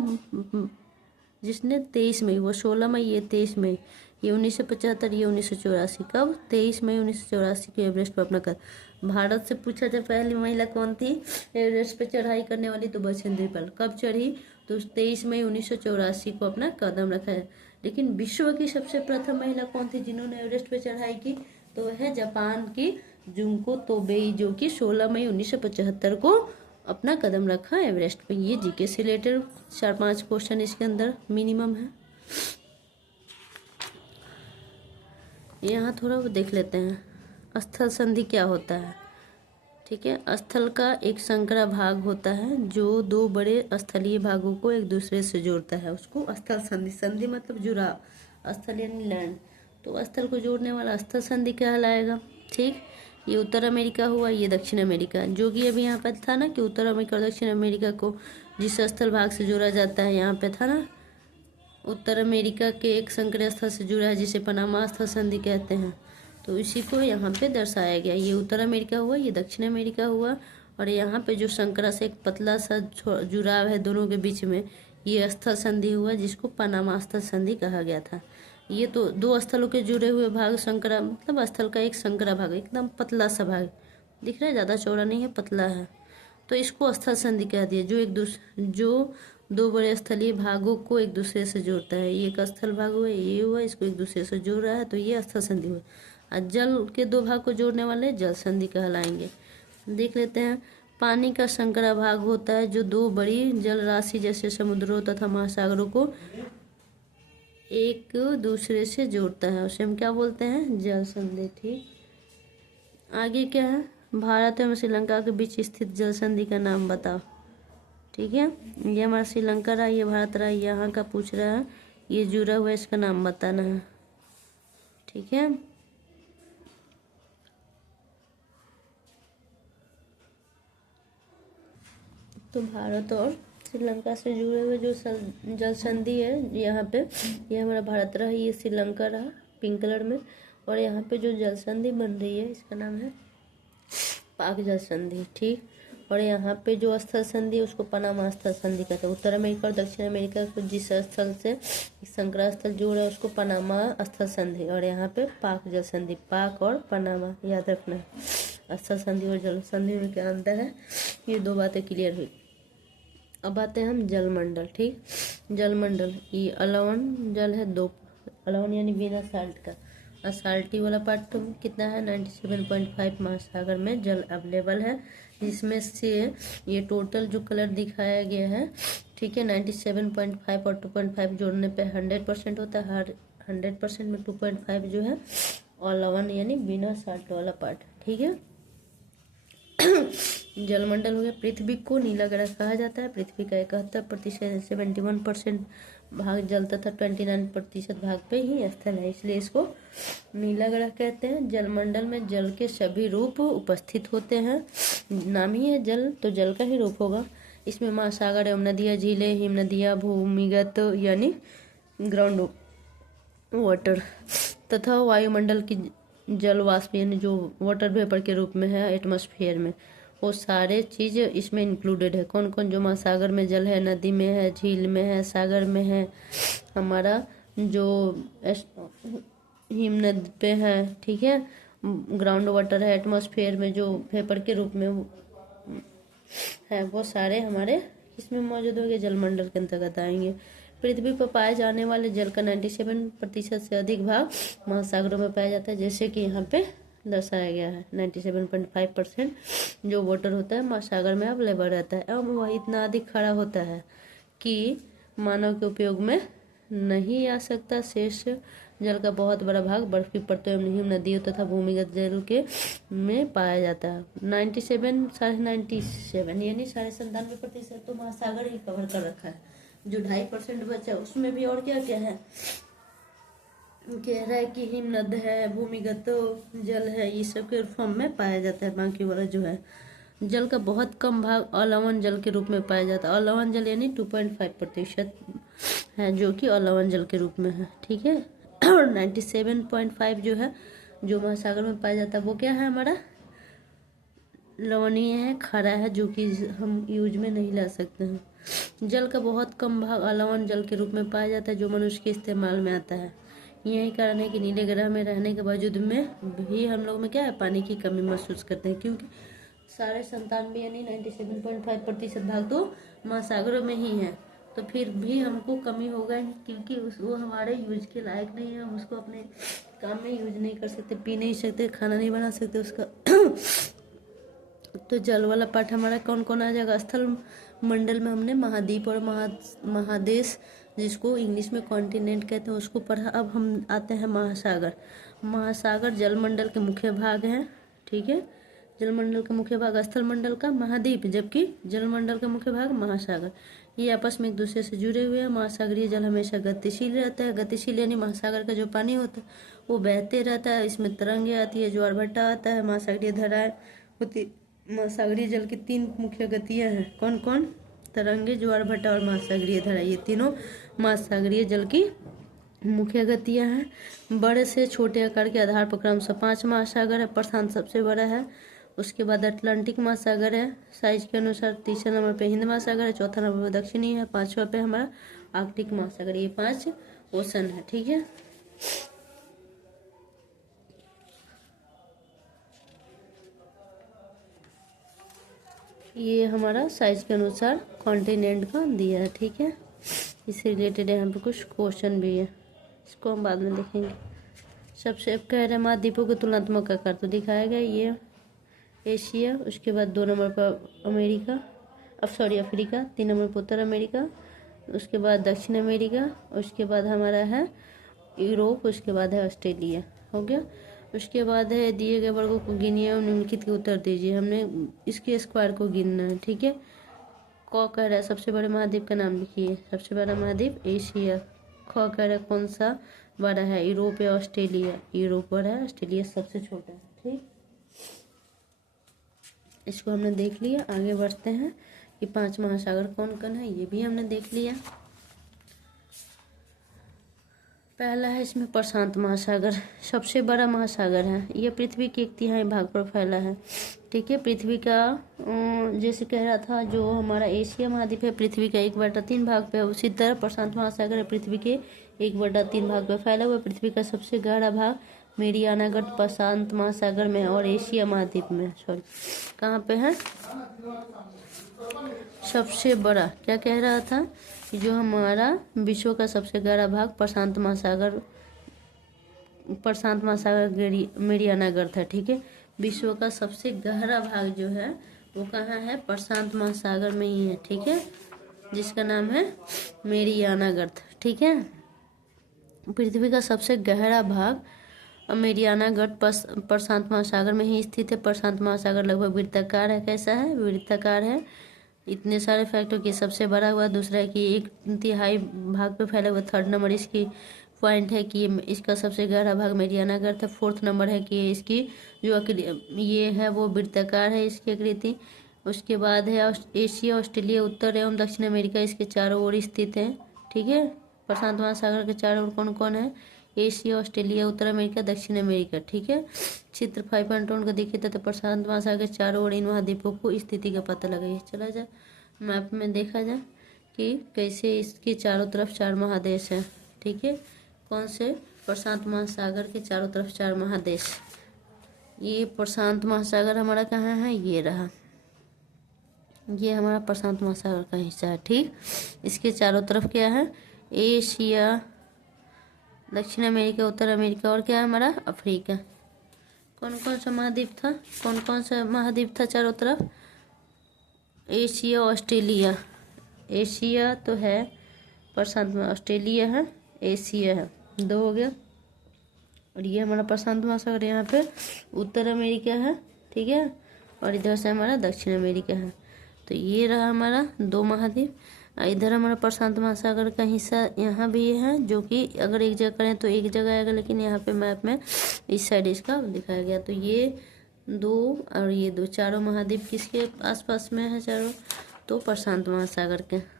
जिसने 23 मई, वो 16 मई, ये 23 मई, ये 1975, ये 1984। कब, 23 मई 1984 को एवरेस्ट पर अपना कदम। भारत से पूछा जाए पहली महिला कौन थी एवरेस्ट पर चढ़ाई करने वाली, तो बछेंद्री पाल। कब चढ़ी, तो 23 मई 1984 को अपना कदम रखा है। लेकिन विश्व की सबसे प्रथम महिला कौन थी जिन्होंने एवरेस्ट पर चढ़ाई की, तो वह है जापान की जुंको तोबेई, जो कि 16 मई 1975 को अपना कदम रखा एवरेस्ट पे। ये जीके से रिलेटेड 4-5 क्वेश्चन इसके अंदर मिनिमम है। यहाँ थोड़ा वो देख लेते हैं, स्थल संधि क्या होता है। ठीक है। स्थल का एक संकरा भाग होता है जो दो बड़े स्थलीय भागों को एक दूसरे से जोड़ता है, उसको स्थल संधि। संधि मतलब जुड़ाव, स्थल यानी लैंड, तो स्थल को जोड़ने वाला स्थल संधि कहलाएगा। ठीक, ये उत्तर अमेरिका हुआ, ये दक्षिण अमेरिका। जो कि अभी यहाँ पे था ना कि उत्तर अमेरिका और दक्षिण अमेरिका को जिस स्थल भाग से जोड़ा जाता है, यहाँ पे था ना उत्तर अमेरिका के एक संकरे स्थल से जुड़ा है जिसे पनामा स्थल संधि कहते हैं, तो इसी को यहाँ पे दर्शाया गया। ये उत्तर अमेरिका हुआ, ये दक्षिण अमेरिका हुआ, और यहाँ पे जो संकरा से एक पतला सा जुड़ाव है दोनों के बीच में, ये स्थल संधि हुआ जिसको पनामा स्थल संधि कहा गया था। ये तो दो स्थलों के जुड़े हुए भाग संकरा मतलब स्थल का एक संकरा भाग, एकदम पतला सा भाग दिख रहा है, ज़्यादा चौड़ा नहीं है, पतला है, तो इसको स्थल संधि कह दिया। जो दो बड़े स्थलीय भागों को एक दूसरे से जोड़ता है, ये एक स्थल भाग हुआ, ये हुआ, इसको एक दूसरे से जोड़ रहा है, तो ये स्थल संधि हुआ। और जल के दो भाग को जोड़ने वाले जल संधि कहलाएंगे। देख लेते हैं। पानी का संकरा भाग होता है जो दो बड़ी जल राशि जैसे समुद्रों तथा महासागरों को एक दूसरे से जोड़ता है, उसे हम क्या बोलते हैं, जल संधि। ठीक, आगे क्या है, भारत एवं श्रीलंका के बीच स्थित जल संधि का नाम बताओ। ठीक है, ये हमारा श्रीलंका रहा, ये भारत रहा, यहाँ का पूछ रहा है, ये जुड़ा हुआ, इसका नाम बताना है। ठीक है, तो भारत और श्रीलंका से जुड़े हुए जो जल संधि है यहाँ पे, ये हमारा भारत रहा, ये श्रीलंका रहा पिंक कलर में, और यहाँ पे जो जल संधि बन रही है इसका नाम है पाक जल संधि। ठीक, और यहाँ पे जो स्थल संधि है उसको पनामा स्थल संधि कहते हैं। उत्तर अमेरिका और दक्षिण अमेरिका को जिस स्थल से संकरा स्थल जोड़ है उसको पनामा स्थल संधि, और यहाँ पे पाक जल संधि। पाक और पनामा याद रखना है, स्थल संधि और जल संधि में क्या अंतर है, ये दो बातें क्लियर हुई। अब आते हैं हम जलमंडल। ठीक, जलमंडल ये अलवन जल है, दो अलवन यानी बिना साल्ट का, और साल्टी वाला पार्ट कितना है 97.5 महासागर में जल अवेलेबल है, जिसमें से ये टोटल जो कलर दिखाया गया है, ठीक है, 97.5 और 2.5 जोड़ने पे 100% होता है। हर 100% में 2.5 जो है अलवन यानी बिना साल्ट वाला पार्ट। ठीक है, जलमंडल हो गया। पृथ्वी को नीला ग्रह कहा जाता है। पृथ्वी का 71% 71% भाग जल तथा 29% भाग पे ही स्थल है, इसलिए इसको नीला ग्रह कहते हैं। जलमंडल में जल के सभी रूप उपस्थित होते हैं, नाम ही है जल तो जल का ही रूप होगा। इसमें महासागर एवं नदियाँ, झीलें, हिम नदियाँ, भूमिगत यानी ग्राउंड वाटर तथा वायुमंडल की जल वाष्प यानी जो वाटर वेपर के रूप में है एटमॉस्फेयर में, वो सारे चीज़ इसमें इंक्लूडेड है। कौन कौन, जो महासागर में जल है, नदी में है, झील में है, सागर में है, हमारा जो हिम नद पे है, ठीक है, ग्राउंड वाटर है, एटमॉस्फेयर में जो वेपर के रूप में है, वो सारे हमारे इसमें मौजूद होंगे, जलमंडल के अंतर्गत आएंगे। पृथ्वी पर पाए जाने वाले जल का 97% से अधिक भाग महासागरों में पाया जाता है, जैसे कि यहाँ पे दर्शाया गया है। 97.5% जो वाटर होता है महासागर में अवेलेबल रहता है, और वह इतना अधिक खड़ा होता है कि मानव के उपयोग में नहीं आ सकता। शेष जल का बहुत बड़ा भाग बर्फ की परतों एवं हिम नदियों तथा भूमिगत जल के में पाया जाता है। 97 यानी 97.5% तो महासागर ही कवर कर रखा है। जो 2.5% बचा उसमें भी और क्या क्या है, कह रहा है कि हिमनद है, भूमिगत जल है, ये सब के फॉर्म में पाया जाता है। बाकी वाला जो है जल का बहुत कम भाग अलवन जल के रूप में पाया जाता है। अलवन जल यानी 2.5% है जो कि अलवन जल के रूप में है। ठीक है, और 97.5 जो है जो महासागर में पाया जाता है वो क्या है, हमारा लवणीय है, खारा है, जो कि हम यूज में नहीं ला सकते हैं। जल का बहुत कम भाग अलवन जल के रूप में पाया जाता है जो मनुष्य के इस्तेमाल में आता है। यही कारण है कि नीले ग्रह में रहने के बावजूद में भी हम लोग में क्या है, पानी की कमी महसूस करते हैं, क्योंकि सारे 97 यानी 97.5% भाग तो महासागरों में ही है, तो फिर भी हमको कमी होगा क्योंकि वो हमारे यूज के लायक नहीं है। हम उसको अपने काम में यूज नहीं कर सकते, पी नहीं सकते, खाना नहीं बना सकते उसका। तो जल वाला पार्ट हमारा कौन कौन आ जाएगा, स्थल मंडल में हमने महाद्वीप और महादेश जिसको इंग्लिश में कॉन्टिनेंट कहते हैं उसको पढ़ा। अब हम आते हैं महासागर। महासागर जलमंडल के मुख्य भाग हैं। ठीक है, जलमंडल का मुख्य भाग स्थलमंडल का महाद्वीप, जबकि जलमंडल का मुख्य भाग महासागर। ये आपस में एक दूसरे से जुड़े हुए हैं। महासागरीय जल हमेशा गतिशील रहता है। गतिशील यानी महासागर का जो पानी होता है वो बहते रहता है, इसमें तरंगे आती है, ज्वार भाटा आता है, महासागरीय धाराएं होती। महासागरीय जल की 3 मुख्य गतियां हैं। कौन कौन? तरंगे, ज्वार भाटा और महासागरीय धारा। ये तीनों महासागरीय जल की मुख्य गतियां हैं। बड़े से छोटे आकार के आधार पर क्रमशः 5 महासागर है। प्रशांत सबसे बड़ा है, उसके बाद अटलांटिक महासागर है, साइज के अनुसार। तीसरे नंबर पे हिंद महासागर है, चौथा नंबर पे दक्षिणी है, 5वां पे हमारा आर्कटिक महासागर। ये 5 ओशन है, ठीक है। ये हमारा साइज के अनुसार कॉन्टिनेंट का दिया है, ठीक है। इससे रिलेटेड यहाँ पे कुछ क्वेश्चन भी है, इसको हम बाद में देखेंगे। सबसे कह रहे महाद्वीपों के तुलनात्मक आकार तो दिखाया गया। ये एशिया, उसके बाद 2 नंबर पर अमेरिका, अफ्रीका, 3 नंबर पर उत्तर अमेरिका, उसके बाद दक्षिण अमेरिका, उसके बाद हमारा है यूरोप, उसके बाद है ऑस्ट्रेलिया। हो गया। उसके बाद है दिए गए वर्गों को गिनिए और निम्नलिखित के उत्तर दीजिए। हमने इसके स्क्वायर को गिनना है, ठीक है। क कह रहा है सबसे बड़े महाद्वीप का नाम लिखिए। सबसे बड़ा महाद्वीप एशिया। ख कह रहा है कौन सा बड़ा है, यूरोप या ऑस्ट्रेलिया। यूरोप बड़ा है, ऑस्ट्रेलिया सबसे छोटा है, ठीक। इसको हमने देख लिया। आगे बढ़ते हैं कि 5 महासागर कौन कौन है, ये भी हमने देख लिया। पहला है इसमें प्रशांत महासागर, सबसे बड़ा महासागर है। यह पृथ्वी के 1/3 भाग पर फैला है, ठीक है। पृथ्वी का जैसे कह रहा था जो हमारा एशिया महाद्वीप है पृथ्वी का 1/3 भाग पे है, उसी तरह प्रशांत महासागर है पृथ्वी के 1/3 भाग पे फैला हुआ। पृथ्वी का सबसे गहरा भाग मेरियाना गढ़ प्रशांत महासागर में है और एशिया महाद्वीप में, सॉरी कहाँ पे है? सबसे बड़ा क्या कह रहा था कि जो हमारा विश्व का सबसे गहरा भाग प्रशांत महासागर मेरियाना गर्त है, ठीक है। विश्व का सबसे गहरा भाग जो है वो कहाँ है? प्रशांत महासागर में ही है, ठीक है, जिसका नाम है मेरियाना गर्त, ठीक है। पृथ्वी का सबसे गहरा भाग मेरियाना गर्त प्रशांत महासागर में ही स्थित है। प्रशांत महासागर लगभग वृत्ताकार है। कैसा है? वृत्ताकार है। इतने सारे फैक्टर की सबसे बड़ा हुआ। दूसरा है कि 1/3 भाग पे फैला हुआ। 3rd नंबर इसकी पॉइंट है कि इसका सबसे गहरा भाग मेरियाना गर्त है। 4th नंबर है कि इसकी जो ये है वो वृत्ताकार है इसकी आकृति। उसके बाद है एशिया, ऑस्ट्रेलिया, उत्तर एवं दक्षिण अमेरिका इसके चारों ओर स्थित है, ठीक है। प्रशांत महासागर के चारों ओर कौन कौन है? एशिया, ऑस्ट्रेलिया, उत्तर अमेरिका, दक्षिण अमेरिका, ठीक है। चित्र 5.1 को देखिए तो प्रशांत महासागर के चारों ओर इन महाद्वीपों को स्थिति का पता लगाइए। चला जाए मैप में देखा जाए कि कैसे इसके चारों तरफ 4 महादेश हैं, ठीक है। कौन से? प्रशांत महासागर के चारों तरफ 4 महादेश। ये प्रशांत महासागर हमारा कहाँ है? ये रहा, ये हमारा प्रशांत महासागर का हिस्सा है, ठीक। इसके चारों तरफ क्या है? एशिया, दक्षिण अमेरिका, उत्तर अमेरिका और क्या है हमारा? अफ्रीका। कौन कौन सा महाद्वीप था? कौन कौन सा महाद्वीप था चारों तरफ? Asia, Australia. एशिया तो है प्रशांत में, ऑस्ट्रेलिया है, एशिया है, 2 हो गया। और ये हमारा प्रशांत महासागर, यहाँ पे उत्तर अमेरिका है, ठीक है, और इधर से हमारा दक्षिण अमेरिका है। तो ये रहा हमारा 2 महाद्वीप। इधर हमारा प्रशांत महासागर का हिस्सा यहाँ भी है, जो कि अगर एक जगह करें तो एक जगह आएगा, लेकिन यहाँ पे मैप में इस साइड इसका दिखाया गया। तो ये 2 और ये 2 चारों महाद्वीप किसके आसपास में है? चारों तो प्रशांत महासागर के।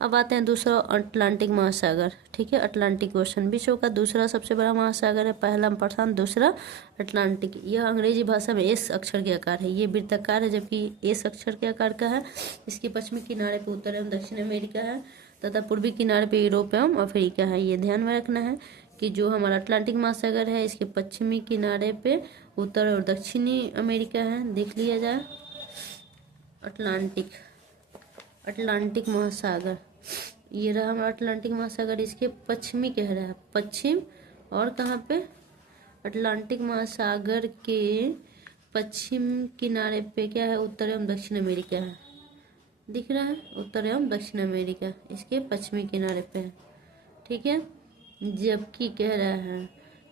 अब आते हैं दूसरा अटलांटिक महासागर, ठीक है। अटलांटिक ओशन विश्व का दूसरा सबसे बड़ा महासागर है। पहला प्रशांत, दूसरा अटलांटिक। यह अंग्रेजी भाषा में एस अक्षर के आकार है। ये वृत्ताकार है जबकि एस अक्षर के आकार का है। इसके पश्चिमी किनारे पर उत्तर एवं दक्षिण अमेरिका है तथा पूर्वी किनारे पर यूरोप एवं अफ्रीका है। ये ध्यान में रखना है कि जो हमारा अटलांटिक महासागर है इसके पश्चिमी किनारे पे उत्तर और दक्षिणी अमेरिका है। देख लिया जाए अटलांटिक महासागर, ये रहा हमारा अटलांटिक महासागर। इसके पश्चिमी कह रहा है, पश्चिम और कहाँ पे? अटलांटिक महासागर के पश्चिम किनारे पे क्या है? उत्तर एवं दक्षिण अमेरिका है। दिख रहा है? उत्तर एवं दक्षिण अमेरिका इसके पश्चिमी किनारे पे है, ठीक है। जबकि कह रहा है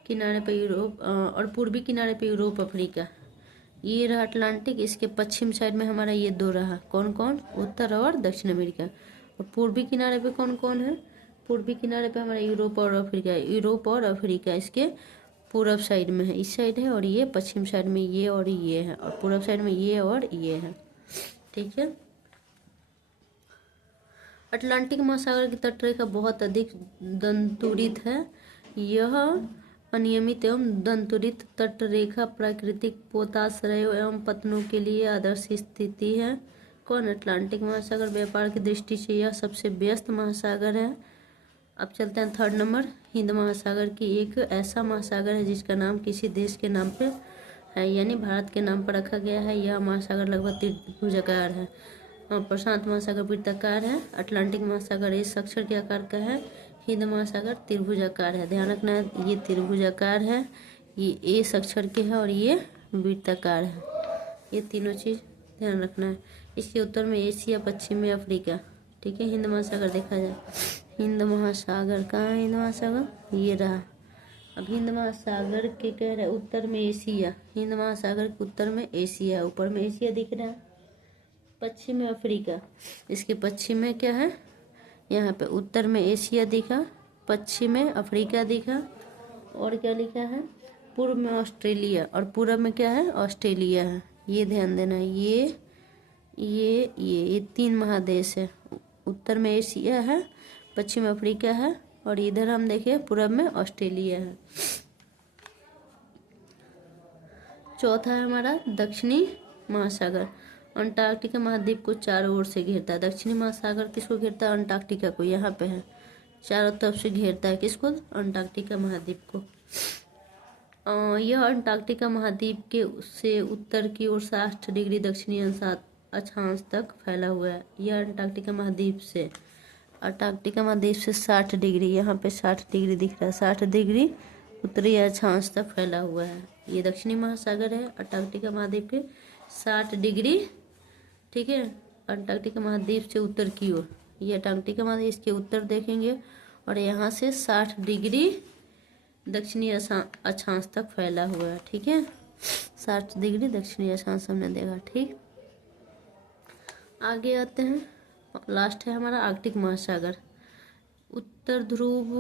किनारे पे यूरोप और पूर्वी किनारे पे यूरोप, अफ्रीका। ये रहा अटलांटिक, इसके पश्चिम साइड में हमारा ये दो रहा, कौन कौन, उत्तर और दक्षिण अमेरिका। और पूर्वी किनारे पे कौन कौन है, पूर्वी किनारे पे हमारा यूरोप और अफ्रीका, यूरोप और अफ्रीका इसके पूरब साइड में है, इस साइड है, और ये पश्चिम साइड में ये और ये है, और पूरब साइड में ये और ये है। ठीक है। अटलांटिक महासागर की तटरेखा बहुत अधिक दंतुरित है। यह अनियमित एवं दंतुरित तटरेखा प्राकृतिक पोताश्रयों एवं पतनों के लिए आदर्श स्थिति है। कौन, अटलांटिक महासागर। व्यापार की दृष्टि से यह सबसे व्यस्त महासागर है। अब चलते हैं थर्ड नंबर, हिंद महासागर की एक ऐसा महासागर है जिसका नाम किसी देश के नाम पे है, यानी भारत के नाम पर रखा गया है। यह महासागर लगभग त्रिभुजाकार है। प्रशांत महासागर वृत्ताकार है। अटलांटिक महासागर इस अक्षर के आकार का है। हिंद महासागर त्रिभुजाकार है। ध्यान रखना है, ये त्रिभुजाकार है, ये इस अक्षर के है, और ये वृत्ताकार है। ये तीनों चीज ध्यान रखना है। इसके उत्तर में एशिया, पश्चिम में अफ्रीका। ठीक है। हिंद महासागर देखा जाए, हिंद महासागर कहाँ है, हिंद महासागर ये रहा। अब हिंद महासागर के कह रहे उत्तर में एशिया, हिंद महासागर के उत्तर में एशिया, ऊपर में एशिया दिख रहा है, पश्चिम में अफ्रीका। इसके पश्चिम में क्या है, यहाँ पे उत्तर में एशिया दिखा, पश्चिम में अफ्रीका दिखा, और क्या लिखा है, पूर्व में ऑस्ट्रेलिया, और पूरब में क्या है, ऑस्ट्रेलिया है। ये ध्यान देना है, ये तीन महादेश है। उत्तर में एशिया है, पश्चिम में अफ्रीका है, और इधर हम देखिए पूरब में ऑस्ट्रेलिया है। चौथा है हमारा दक्षिणी महासागर। अंटार्कटिका महाद्वीप को चारों ओर से घेरता है। दक्षिणी महासागर किसको घेरता है, अंटार्कटिका को, यहाँ पे है, चारों तरफ से घेरता है किसको, अंटार्कटिका महाद्वीप को। यह अंटार्कटिका महाद्वीप के से उत्तर की ओर 60 डिग्री दक्षिणी अक्षांश तक फैला हुआ है। यह अंटार्कटिका महाद्वीप से 60 डिग्री, यहाँ पे 60 डिग्री दिख रहा है, 60 डिग्री उत्तरी अक्षांश तक फैला हुआ है। ये दक्षिणी महासागर है, अंटार्कटिका महाद्वीप के 60 डिग्री। ठीक है। अंटार्कटिका महाद्वीप से उत्तर की ओर, ये अंटार्कटिका महाद्वीप, इसके उत्तर देखेंगे, और यहाँ से 60 डिग्री दक्षिणी अक्षांश तक फैला हुआ है। ठीक है। 60 डिग्री दक्षिणी अक्षांश हमने देखा। ठीक, आगे आते हैं, लास्ट है हमारा आर्कटिक महासागर। उत्तर ध्रुव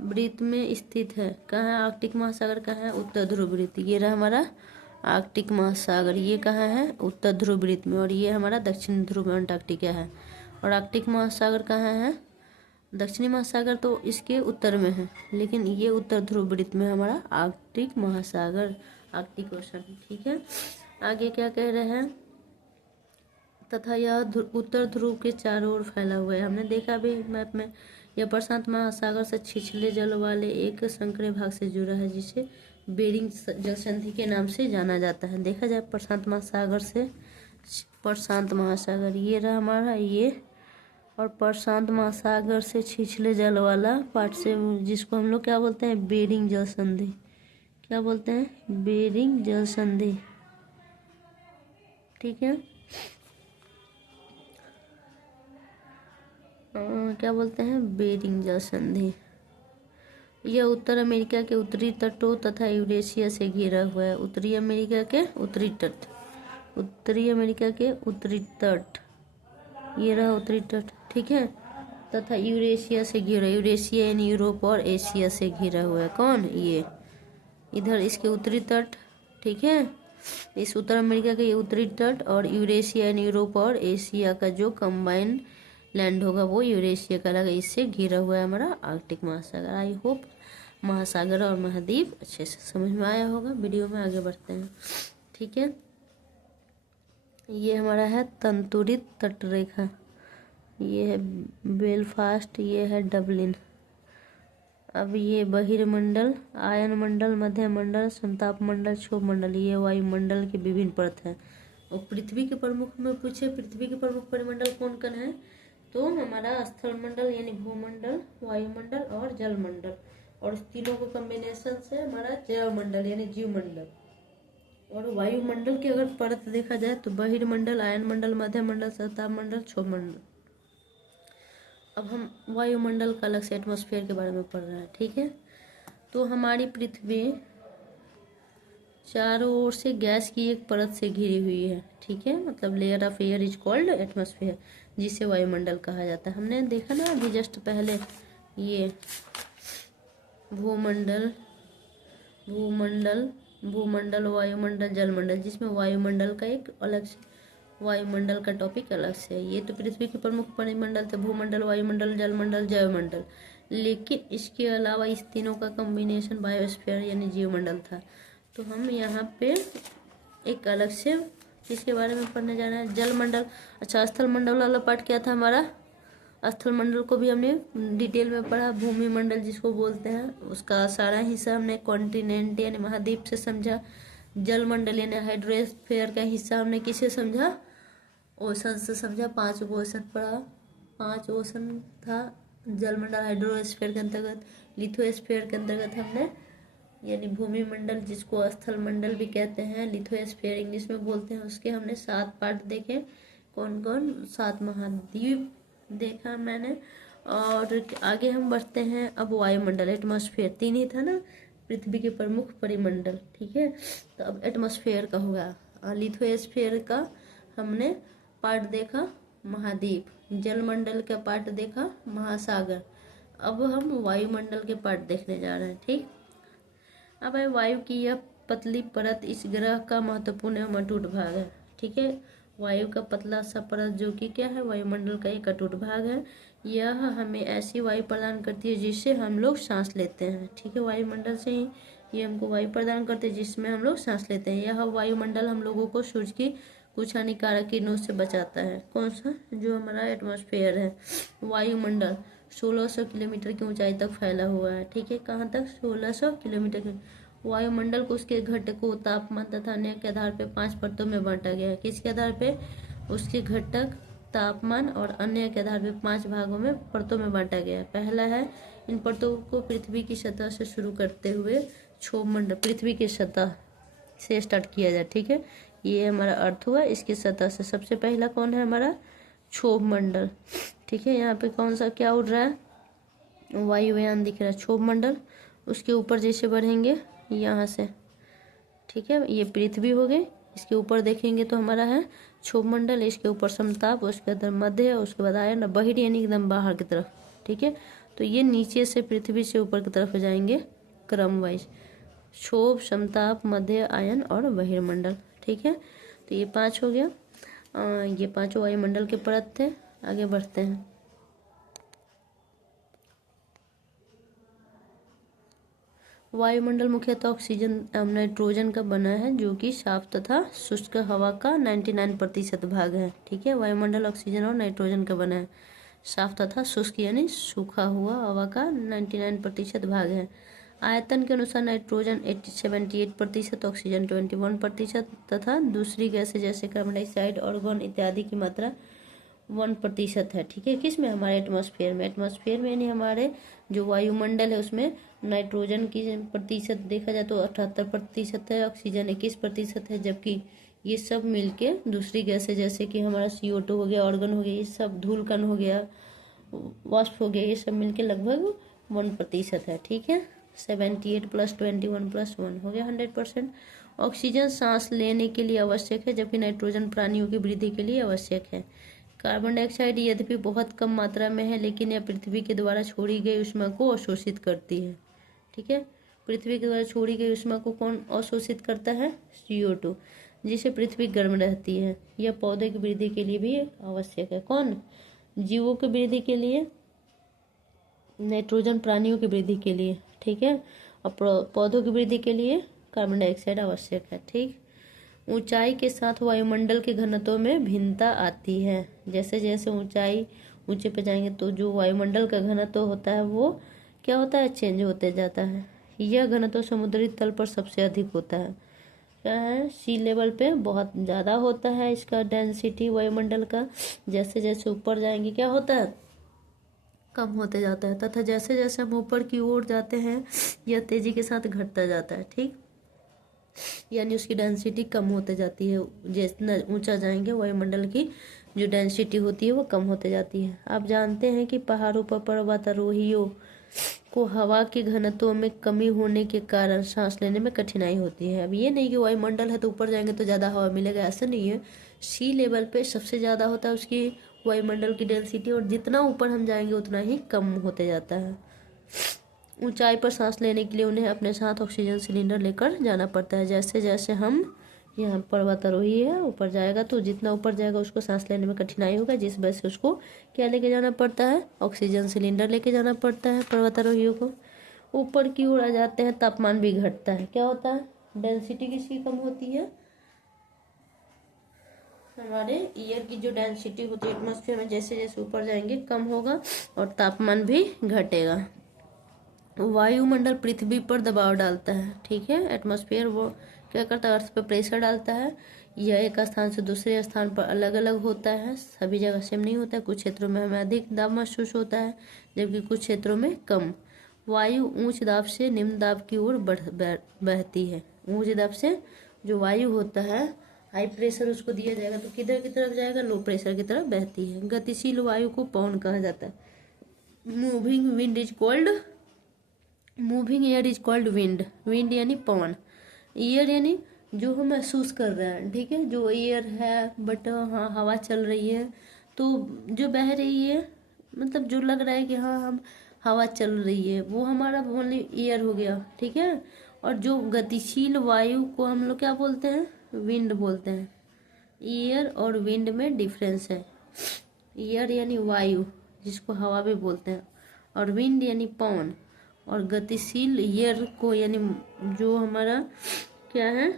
वृत्त में स्थित है। कहाँ है आर्कटिक महासागर, कहाँ है, उत्तर ध्रुव वृत्त। ये रहा हमारा आर्कटिक महासागर, ये कहाँ है, उत्तर ध्रुव वृत्त में, और ये हमारा दक्षिण ध्रुव में अंटार्कटिका है। और आर्कटिक महासागर कहाँ है, दक्षिणी महासागर तो इसके उत्तर में है, लेकिन ये उत्तर ध्रुव वृत्त में हमारा आर्कटिक महासागर, आर्कटिक ओशन। ठीक है। आगे क्या कह रहे हैं, तथा यह उत्तर ध्रुव के चारों ओर फैला हुआ है। हमने देखा भी मैप में, यह प्रशांत महासागर से छिछले जल वाले एक संकरे भाग से जुड़ा है, जिसे बेरिंग जल संधि के नाम से जाना जाता है। देखा जाए प्रशांत महासागर से, प्रशांत महासागर ये रहा हमारा, ये, और प्रशांत महासागर से छिछले जल वाला पार्ट से, जिसको हम लोग क्या बोलते हैं, बेरिंग जल संधि। क्या बोलते हैं, बेरिंग जल संधि। ठीक है। क्या बोलते हैं, बेरिंग जल संधि। यह उत्तर अमेरिका के उत्तरी तटों तथा यूरेशिया से घिरा हुआ है। उत्तरी अमेरिका के उत्तरी तट, उत्तरी अमेरिका के उत्तरी तट, ये रहा उत्तरी तट। ठीक है। तथा यूरेशिया से घिरा, यूरेशिया यानी यूरोप और एशिया से घिरा हुआ है। कौन, ये इधर इसके उत्तरी तट। ठीक है। इस उत्तर अमेरिका के उत्तरी तट, और यूरेशिया यानी यूरोप और एशिया का जो कंबाइन लैंड होगा वो यूरेशिया का लगा, इससे घिरा हुआ है हमारा आर्कटिक महासागर। आई होप महासागर और महाद्वीप अच्छे से समझ में आया होगा। वीडियो में आगे बढ़ते हैं। ठीक है। ये हमारा है तंतुरित तटरेखा, ये है बेलफास्ट, ये है डबलिन। अब ये बहिर्मंडल, आयन मंडल, मध्य मंडल, समताप मंडल, क्षोभ मंडल, ये वायुमंडल के विभिन्न परत हैं। और पृथ्वी के प्रमुख में पूछे, पृथ्वी के प्रमुख परिमंडल कौन कौन है, तो हमारा स्थल मंडल यानी भूमंडल, वायुमंडल और जलमंडल, और इस तीनों को कॉम्बिनेशन से हमारा जैवमंडल यानी जीवमंडल। और वायुमंडल की अगर परत देखा जाए तो बहिर्मंडल, आयन मंडल, मध्य मंडल, समताप मंडल, क्षोभ मंडल। अब हम वायुमंडल का अलग से एटमॉस्फेयर के बारे में पढ़ रहे हैं। ठीक है। तो हमारी पृथ्वी चारों ओर से गैस की एक परत से घिरी हुई है, ठीक है, मतलब layer of air is called atmosphere, जिसे वायुमंडल कहा जाता है। हमने देखा ना अभी जस्ट पहले, ये भूमंडल, भूमंडल, भूमंडल, वायुमंडल, जलमंडल, जिसमें वायुमंडल का एक अलग से, वायुमंडल का टॉपिक अलग से है। ये तो पृथ्वी के प्रमुख परिमंडल थे, भूमंडल, वायुमंडल, जलमंडल, जैवमंडल। लेकिन इसके अलावा इस तीनों का कॉम्बिनेशन बायोस्फीयर यानी जीवमंडल था। तो हम यहाँ पे एक अलग से किसके बारे में पढ़ने जा रहे हैं, जलमंडल। अच्छा, स्थल मंडल वाला पार्ट क्या था हमारा, स्थल मंडल को भी हमने डिटेल में पढ़ा। भूमि मंडल जिसको बोलते हैं, उसका सारा हिस्सा हमने कॉन्टिनेंट यानी महाद्वीप से समझा। जल मंडल यानी हाइड्रोस्फीयर का हिस्सा हमने किसे समझा, ओशन से समझा। 5 ओशन पढ़ा, 5 ओशन था जलमंडल हाइड्रोस्फीयर के अंतर्गत। लिथोस्फीयर के अंतर्गत हमने यानी भूमि मंडल जिसको स्थल मंडल भी कहते हैं, लिथोस्फीयर इंग्लिश में बोलते हैं, उसके हमने 7 पार्ट देखे। कौन कौन, 7 महाद्वीप देखा मैंने। और आगे हम बढ़ते हैं अब वायुमंडल, एटमॉस्फेयर 3 ही था ना पृथ्वी के प्रमुख परिमंडल, ठीक है। तो अब एटमॉस्फेयर का होगा। लिथोस्फीयर का हमने पार्ट देखा महाद्वीप, जलमंडल का पार्ट देखा महासागर। अब हम वायुमंडल के पार्ट देखने जा रहे हैं, ठीक। अब है वायु की यह पतली परत इस ग्रह का महत्वपूर्ण एवं अटूट भाग है, ठीक है। वायु का पतला सा परत जो कि क्या है, वायुमंडल का एक अटूट भाग है। यह हमें ऐसी वायु प्रदान करती है जिससे हम लोग सांस लेते हैं, ठीक है। वायुमंडल से ही ये हमको वायु प्रदान करते हैं जिसमें हम लोग सांस लेते हैं। यह वायुमंडल हम लोगों को सूर्य की कुछ हानिकारक किरणों से बचाता है। कौन सा, जो हमारा एटमॉस्फेयर है। वायुमंडल 1600 किलोमीटर की ऊंचाई तक फैला हुआ है, ठीक है। कहाँ तक, 1600 किलोमीटर की। वायुमंडल को उसके घटकों, तापमान तथा अन्य के आधार पर 5 परतों में बांटा गया है। किसके आधार पे, उसके घटक, तापमान और अन्य के आधार पर 5 भागों में, परतों में बांटा गया है। पहला है, इन परतों को पृथ्वी की सतह से शुरू करते हुए क्षोभ मंडल, पृथ्वी की सतह से स्टार्ट किया जाए, ठीक है। ये हमारा अर्थ हुआ, इसकी सतह से सबसे पहला कौन है हमारा, क्षोभ मंडल, ठीक है। यहाँ पे कौन सा क्या उड़ रहा है, वायुयान दिख रहा है, क्षोभ मंडल। उसके ऊपर जैसे बढ़ेंगे यहाँ से, ठीक है, ये पृथ्वी हो गई। इसके ऊपर देखेंगे तो हमारा है क्षोभ मंडल, इसके ऊपर समताप, उसके अंदर मध्य, उसके बाद आयन, बहिर यानी एकदम बाहर की तरफ, ठीक है। तो ये नीचे से पृथ्वी से ऊपर की तरफ जाएंगे क्रम वाइज, क्षोभ, समताप, मध्य, आयन और बहिर्मंडल, ठीक है। तो ये 5 हो गया। ये 5 वायुमंडल के परत थे। आगे बढ़ते हैं। वायुमंडल मुख्यतः ऑक्सीजन एवं नाइट्रोजन का बना है जो कि साफ तथा शुष्क हवा का 99% भाग है, ठीक है। वायुमंडल ऑक्सीजन और नाइट्रोजन का बना है, साफ तथा शुष्क यानी सूखा हुआ हवा का 99% भाग है। आयतन के अनुसार नाइट्रोजन 78%, ऑक्सीजन 21% तथा दूसरी गैसें जैसे कार्बन डाइऑक्साइड, ऑर्गन इत्यादि की मात्रा 1% है, ठीक है। किस में, हमारे एटमॉस्फेयर में। एटमॉस्फेयर में यानी हमारे जो वायुमंडल है उसमें नाइट्रोजन की प्रतिशत देखा जाए तो 78% है, ऑक्सीजन 21% है, जबकि ये सब मिलके दूसरी गैसें जैसे कि हमारा CO2 हो गया, ऑर्गन हो गया, ये सब धूलकण हो गया, वाष्प हो गया, ये सब मिलके लगभग 1% है, ठीक है। 78 + 21 + 1 हो गया 100%। ऑक्सीजन सांस लेने के लिए आवश्यक है जबकि नाइट्रोजन प्राणियों की वृद्धि के लिए आवश्यक है। कार्बन डाइऑक्साइड यद्यपि बहुत कम मात्रा में है लेकिन यह पृथ्वी के द्वारा छोड़ी गई ऊष्मा को अवशोषित करती है, ठीक है। पृथ्वी के द्वारा छोड़ी गई ऊष्मा को कौन अवशोषित करता है, CO2, जिससे पृथ्वी गर्म रहती है। यह पौधे की वृद्धि के लिए भी आवश्यक है। कौन, जीवों की वृद्धि के लिए, नाइट्रोजन प्राणियों की वृद्धि के लिए, ठीक है, और पौधों की वृद्धि के लिए कार्बन डाइऑक्साइड आवश्यक है, ठीक। ऊंचाई के साथ वायुमंडल के घनत्व में भिन्नता आती है। जैसे जैसे ऊंचाई ऊंचे पे जाएंगे तो जो वायुमंडल का घनत्व होता है वो क्या होता है, चेंज होते जाता है। यह घनत्व समुद्री तल पर सबसे अधिक होता है, क्या है, सी लेवल पे बहुत ज़्यादा होता है इसका डेंसिटी वायुमंडल का। जैसे जैसे ऊपर जाएंगे क्या होता है, कम होते जाता है, तथा जैसे जैसे हम ऊपर की ओर जाते हैं यह तेजी के साथ घटता जाता है, ठीक, यानी उसकी डेंसिटी कम होते जाती है। जितना ऊंचा जाएंगे वायुमंडल की जो डेंसिटी होती है वो कम होते जाती है। आप जानते हैं कि पहाड़ों पर पर्वतारोहियों को हवा के घनत्व में कमी होने के कारण सांस लेने में कठिनाई होती है। अब ये नहीं कि वायुमंडल है तो ऊपर जाएंगे तो ज़्यादा हवा मिलेगा, ऐसा नहीं है। सी लेवल पे सबसे ज़्यादा होता है उसकी वायुमंडल की डेंसिटी, और जितना ऊपर हम जाएंगे उतना ही कम होते जाता है। ऊंचाई पर सांस लेने के लिए उन्हें अपने साथ ऑक्सीजन सिलेंडर लेकर जाना पड़ता है। जैसे जैसे हम यहाँ पर्वतारोही है ऊपर जाएगा तो जितना ऊपर जाएगा उसको सांस लेने में कठिनाई होगा, जिस वजह से उसको क्या लेके जाना पड़ता है, ऑक्सीजन सिलेंडर लेके जाना पड़ता है पर्वतारोहियों को। ऊपर की ओर आ जाते हैं, तापमान भी घटता है। क्या होता है, डेंसिटी किसकी कम होती है, हमारे एयर की जो डेंसिटी होती है एटमॉस्फेयर में, जैसे जैसे ऊपर जाएंगे कम होगा और तापमान भी घटेगा। वायुमंडल पृथ्वी पर दबाव डालता है, ठीक है। एटमॉस्फेयर वो क्या करता है, अर्थ पर प्रेशर डालता है। यह एक स्थान से दूसरे स्थान पर अलग अलग होता है, सभी जगह सेम नहीं होता है। कुछ क्षेत्रों में हमें अधिक दाब महसूस होता है जबकि कुछ क्षेत्रों में कम। वायु उच्च दाब से निम्न दाब की ओर बहती है। उच्च दाब से जो वायु होता है, हाई प्रेशर उसको दिया जाएगा तो किधर की तरफ जाएगा, लो प्रेशर की तरफ बहती है। गतिशील वायु को पवन कहा जाता है। Moving wind is called, moving air is called wind. Wind यानी पवन, एयर यानी जो हम महसूस कर रहे हैं, ठीक है, जो एयर है बट हाँ हवा चल रही है तो जो बह रही है, मतलब जो लग रहा है कि हाँ हम हवा चल रही है, वो हमारा ओनली एयर हो गया, ठीक है। और जो गतिशील वायु को हम लोग क्या बोलते हैं, विंड बोलते हैं। एयर और विंड में डिफरेंस है। एयर यानी वायु जिसको हवा भी बोलते हैं, और विंड यानी पवन। और गतिशील एयर को यानी जो हमारा क्या है,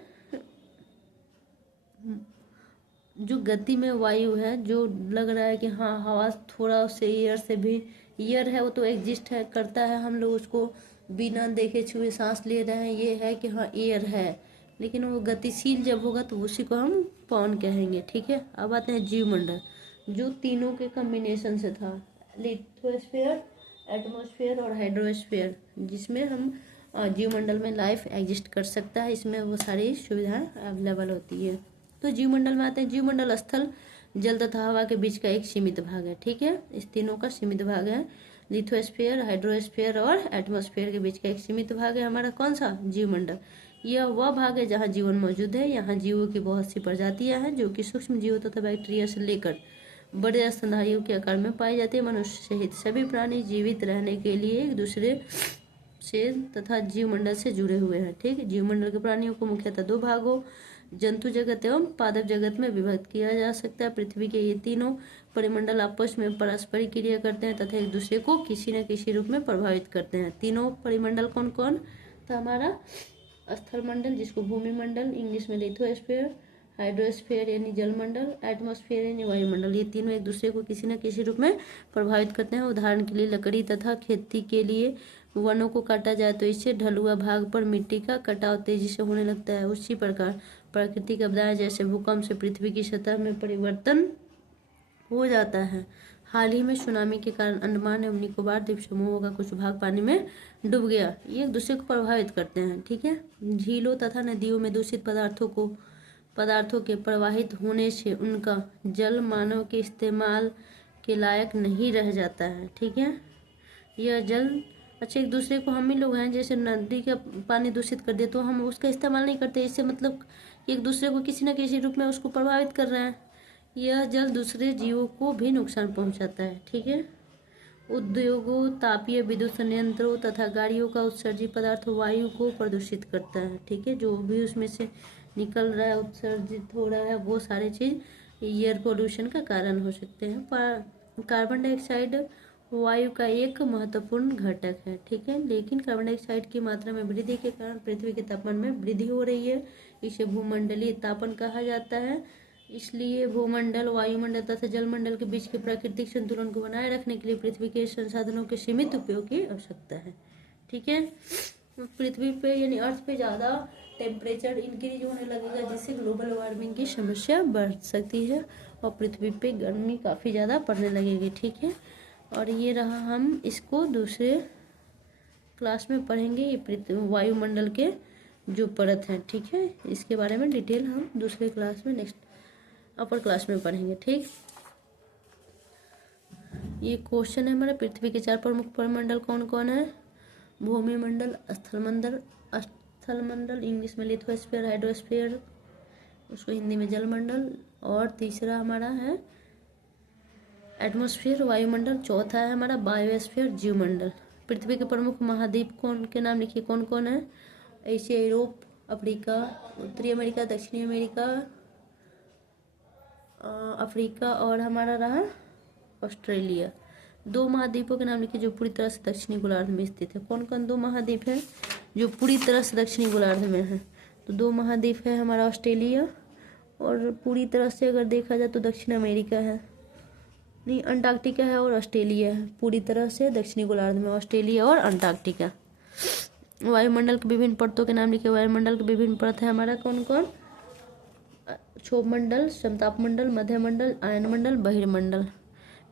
जो गति में वायु है, जो लग रहा है कि हाँ हवा थोड़ा उससे एयर से भी, एयर है वो तो एग्जिस्ट है करता है, हम लोग उसको बिना देखे छुए सांस ले रहे हैं, ये है कि हाँ एयर है। लेकिन वो गतिशील जब होगा तो उसी को हम पवन कहेंगे, ठीक है। अब आते हैं जीवमंडल, जो तीनों के कॉम्बिनेशन से था, लिथोस्फीयर, एटमॉस्फेयर और हाइड्रोस्फीयर, जिसमें हम जीवमंडल में लाइफ एग्जिस्ट कर सकता है। इसमें वो सारी सुविधाएं अवेलेबल होती है। तो जीवमंडल में आते हैं, जीवमंडल स्थल, जल तथा हवा के बीच का एक सीमित भाग है, ठीक है। इस तीनों का सीमित भाग है, लिथोस्फीयर, हाइड्रोस्फीयर और एटमॉस्फेयर के बीच का एक सीमित भाग है हमारा कौन सा, जीवमंडल। यह वह भाग है जहाँ जीवन मौजूद है। यहाँ जीवों की बहुत सी प्रजातियां हैं जो कि सूक्ष्म जीवों तथा बैक्टीरिया से लेकर बड़े स्तनधारियों के आकार में पाई जाती है। मनुष्य सहित सभी प्राणी जीवित रहने के लिए एक दूसरे से तथा जीवमंडल से जुड़े हुए हैं, ठीक है। जीवमंडल के प्राणियों को मुख्यतः दो भागों, जंतु जगत एवं पादप जगत में विभक्त किया जा सकता है। पृथ्वी के ये तीनों परिमंडल आपस में पारस्परिक क्रिया करते हैं तथा एक दूसरे को किसी न किसी रूप में प्रभावित करते हैं। तीनों परिमंडल कौन कौन, तो हमारा स्थल मंडल जिसको भूमि मंडल इंग्लिश में लिथोस्फीयर, हाइड्रोस्फीयर यानी जलमंडल, एटमॉस्फेयर यानी वायुमंडल, ये तीनों एक दूसरे को किसी न किसी रूप में प्रभावित करते हैं। उदाहरण के लिए लकड़ी तथा खेती के लिए वनों को काटा जाए तो इससे ढलुआ भाग पर मिट्टी का कटाव तेजी से होने लगता है। उसी प्रकार प्राकृतिक आपदाएं जैसे भूकंप से पृथ्वी की सतह में परिवर्तन हो जाता है। हाल ही में सुनामी के कारण अंडमान एवं निकोबार द्वीप समूहों का कुछ भाग पानी में डूब गया। ये एक दूसरे को प्रभावित करते हैं, ठीक है। झीलों तथा नदियों में दूषित पदार्थों के प्रवाहित होने से उनका जल मानव के इस्तेमाल के लायक नहीं रह जाता है, ठीक है। यह जल अच्छा, एक दूसरे को हम ही लोग हैं, जैसे नदी का पानी दूषित कर दे तो हम उसका इस्तेमाल नहीं करते, इससे मतलब एक दूसरे को किसी न किसी रूप में उसको प्रभावित कर रहे हैं। यह जल दूसरे जीवों को भी नुकसान पहुंचाता है, ठीक है। उद्योगों, तापीय विद्युत संयंत्रों तथा गाड़ियों का उत्सर्जित पदार्थ वायु को प्रदूषित करता है, ठीक है। जो भी उसमें से निकल रहा है, उत्सर्जित हो रहा है, वो सारी चीज एयर पोल्यूशन का कारण हो सकते हैं। कार्बन डाइऑक्साइड वायु का एक महत्वपूर्ण घटक है, ठीक है। लेकिन कार्बन डाइऑक्साइड की मात्रा में वृद्धि के कारण पृथ्वी के तापमान में वृद्धि हो रही है। इसे भूमंडलीय तापन कहा जाता है। इसलिए भूमंडल, वायुमंडल तथा जलमंडल के बीच के प्राकृतिक संतुलन को बनाए रखने के लिए पृथ्वी के संसाधनों के सीमित उपयोग की आवश्यकता है, ठीक है। पृथ्वी पे यानी अर्थ पे ज़्यादा टेम्परेचर इंक्रीज होने लगेगा जिससे ग्लोबल वार्मिंग की समस्या बढ़ सकती है और पृथ्वी पे गर्मी काफ़ी ज़्यादा पड़ने लगेगी, ठीक है। और ये रहा, हम इसको दूसरे क्लास में पढ़ेंगे। ये वायुमंडल के जो परत हैं, ठीक है, इसके बारे में डिटेल हम दूसरे क्लास में नेक्स्ट अपर क्लास में पढ़ेंगे, ठीक। ये क्वेश्चन है हमारा। पृथ्वी के 4 प्रमुख परिमंडल कौन कौन है? भूमि मंडल, स्थल मंडल, इंग्लिश में लिथोस्फीयर, हाइड्रोस्फीयर, उसको हिंदी में जल मंडल, और तीसरा हमारा है एटमॉस्फेयर, वायुमंडल, चौथा है हमारा बायोस्फीयर, जीवमंडल। पृथ्वी के प्रमुख महाद्वीप कौन के नाम लिखिए, कौन कौन है? एशिया, यूरोप, अफ्रीका, उत्तरी अमेरिका, दक्षिणी अमेरिका, अफ्रीका, और हमारा रहा ऑस्ट्रेलिया। 2 महाद्वीपों के नाम लिखिए जो पूरी तरह से दक्षिणी गोलार्ध में स्थित है। कौन कौन 2 महाद्वीप है जो पूरी तरह से दक्षिणी गोलार्ध में है? तो 2 महाद्वीप है हमारा ऑस्ट्रेलिया, और पूरी तरह से अगर देखा जाए तो दक्षिण अमेरिका है, नहीं अंटार्कटिका है, और ऑस्ट्रेलिया है। पूरी तरह से दक्षिणी गोलार्ध में ऑस्ट्रेलिया और अंटार्कटिका। वायुमंडल के विभिन्न परतों के नाम लिखिए। वायुमंडल के विभिन्न परत है हमारा कौन कौन? क्षोभ मंडल, समताप मंडल, मध्य मंडल, आयन मंडल, बहिर्मंडल।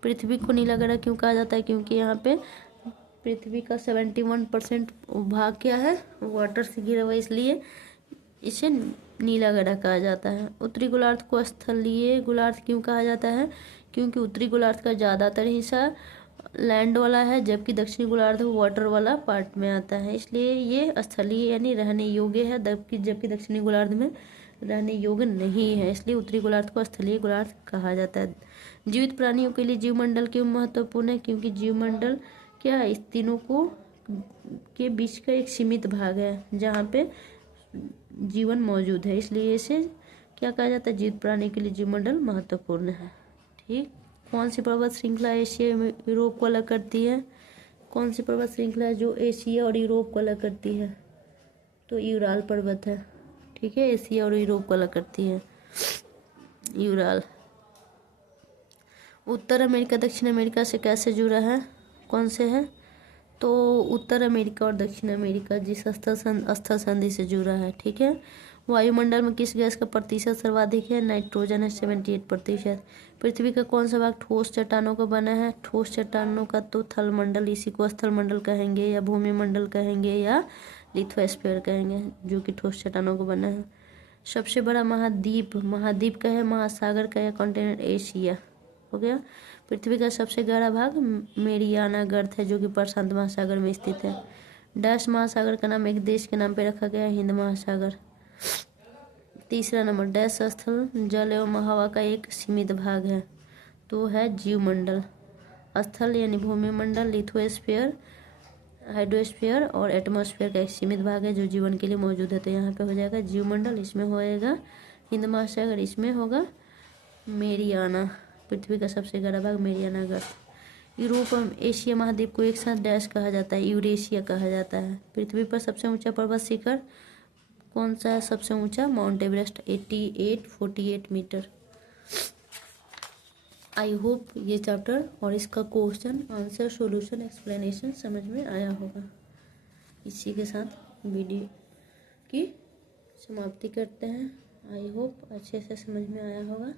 पृथ्वी को नीला ग्रह क्यों कहा जाता है? क्योंकि यहाँ पे पृथ्वी का 71% भाग क्या है? वाटर से घिरा हुआ, इसलिए इसे नीला ग्रह कहा जाता है। उत्तरी गोलार्ध को स्थलीय गोलार्ध क्यों कहा जाता है? क्योंकि उत्तरी गोलार्ध का ज़्यादातर हिस्सा लैंड वाला है, जबकि दक्षिणी गोलार्ध वाटर वाला पार्ट में आता है, इसलिए ये स्थलीय यानी रहने योग्य है, जबकि दक्षिणी गोलार्ध में रहने योग्य नहीं है, इसलिए उत्तरी गोलार्ध को स्थलीय गोलार्ध कहा जाता है। जीवित प्राणियों के लिए जीवमंडल क्यों महत्वपूर्ण है? क्योंकि जीवमंडल क्या इस तीनों को के बीच का एक सीमित भाग है जहाँ पे जीवन मौजूद है, इसलिए इसे क्या कहा जाता है? जीवित प्राणी के लिए जीवमंडल महत्वपूर्ण है। ठीक। कौन सी पर्वत श्रृंखला एशिया में यूरोप को अलग करती है? कौन सी पर्वत श्रृंखला है जो एशिया और यूरोप को अलग करती है? तो यूराल पर्वत है। ठीक है, एशिया और यूरोप को अलग करती है यूराल। उत्तर अमेरिका दक्षिण अमेरिका से कैसे जुड़ा है? कौन से है? तो उत्तर अमेरिका और दक्षिण अमेरिका जिस स्थल संधि से जुड़ा है। ठीक है। वायुमंडल में किस गैस का प्रतिशत सर्वाधिक है? नाइट्रोजन है 78%। पृथ्वी का कौन सा भाग ठोस चट्टानों का बना है? ठोस चट्टानों का तो थल मंडल, इसी को स्थल मंडल कहेंगे, या भूमि मंडल कहेंगे, या लिथोस्फीयर कहेंगे, जो कि ठोस चट्टानों का बना है। सबसे बड़ा महाद्वीप का है, महासागर का, या कॉन्टिनेंट? एशिया हो गया। पृथ्वी का सबसे गहरा भाग मेरियाना गर्त है, जो कि प्रशांत महासागर में स्थित है। डैश महासागर का नाम एक देश के नाम पे रखा गया है, हिंद महासागर। तीसरा नंबर, डैश स्थल जल एवं हवा का एक सीमित भाग है, तो है जीवमंडल। स्थल यानी भूमि मंडल, लिथोस्फीयर, हाइड्रोस्फीयर और एटमॉस्फेयर का एक सीमित भाग है जो जीवन के लिए मौजूद है, तो यहाँ पे हो जाएगा जीवमंडल, इसमें होएगा हिंद महासागर, इसमें होगा मेरियाना। पृथ्वी का सबसे गहरा भाग मेरियाना गर्त। यूरोप और एशिया महाद्वीप को एक साथ डैश कहा जाता है, यूरेशिया कहा जाता है। पृथ्वी पर सबसे ऊंचा पर्वत शिखर कौन सा है? सबसे ऊंचा mount Everest 8848 metre. I hope ये चैप्टर और इसका क्वेश्चन आंसर सॉल्यूशन एक्सप्लेनेशन समझ में आया होगा। इसी के साथ वीडियो की समाप्ति करते हैं। आई होप अच्छे से समझ में आया होगा।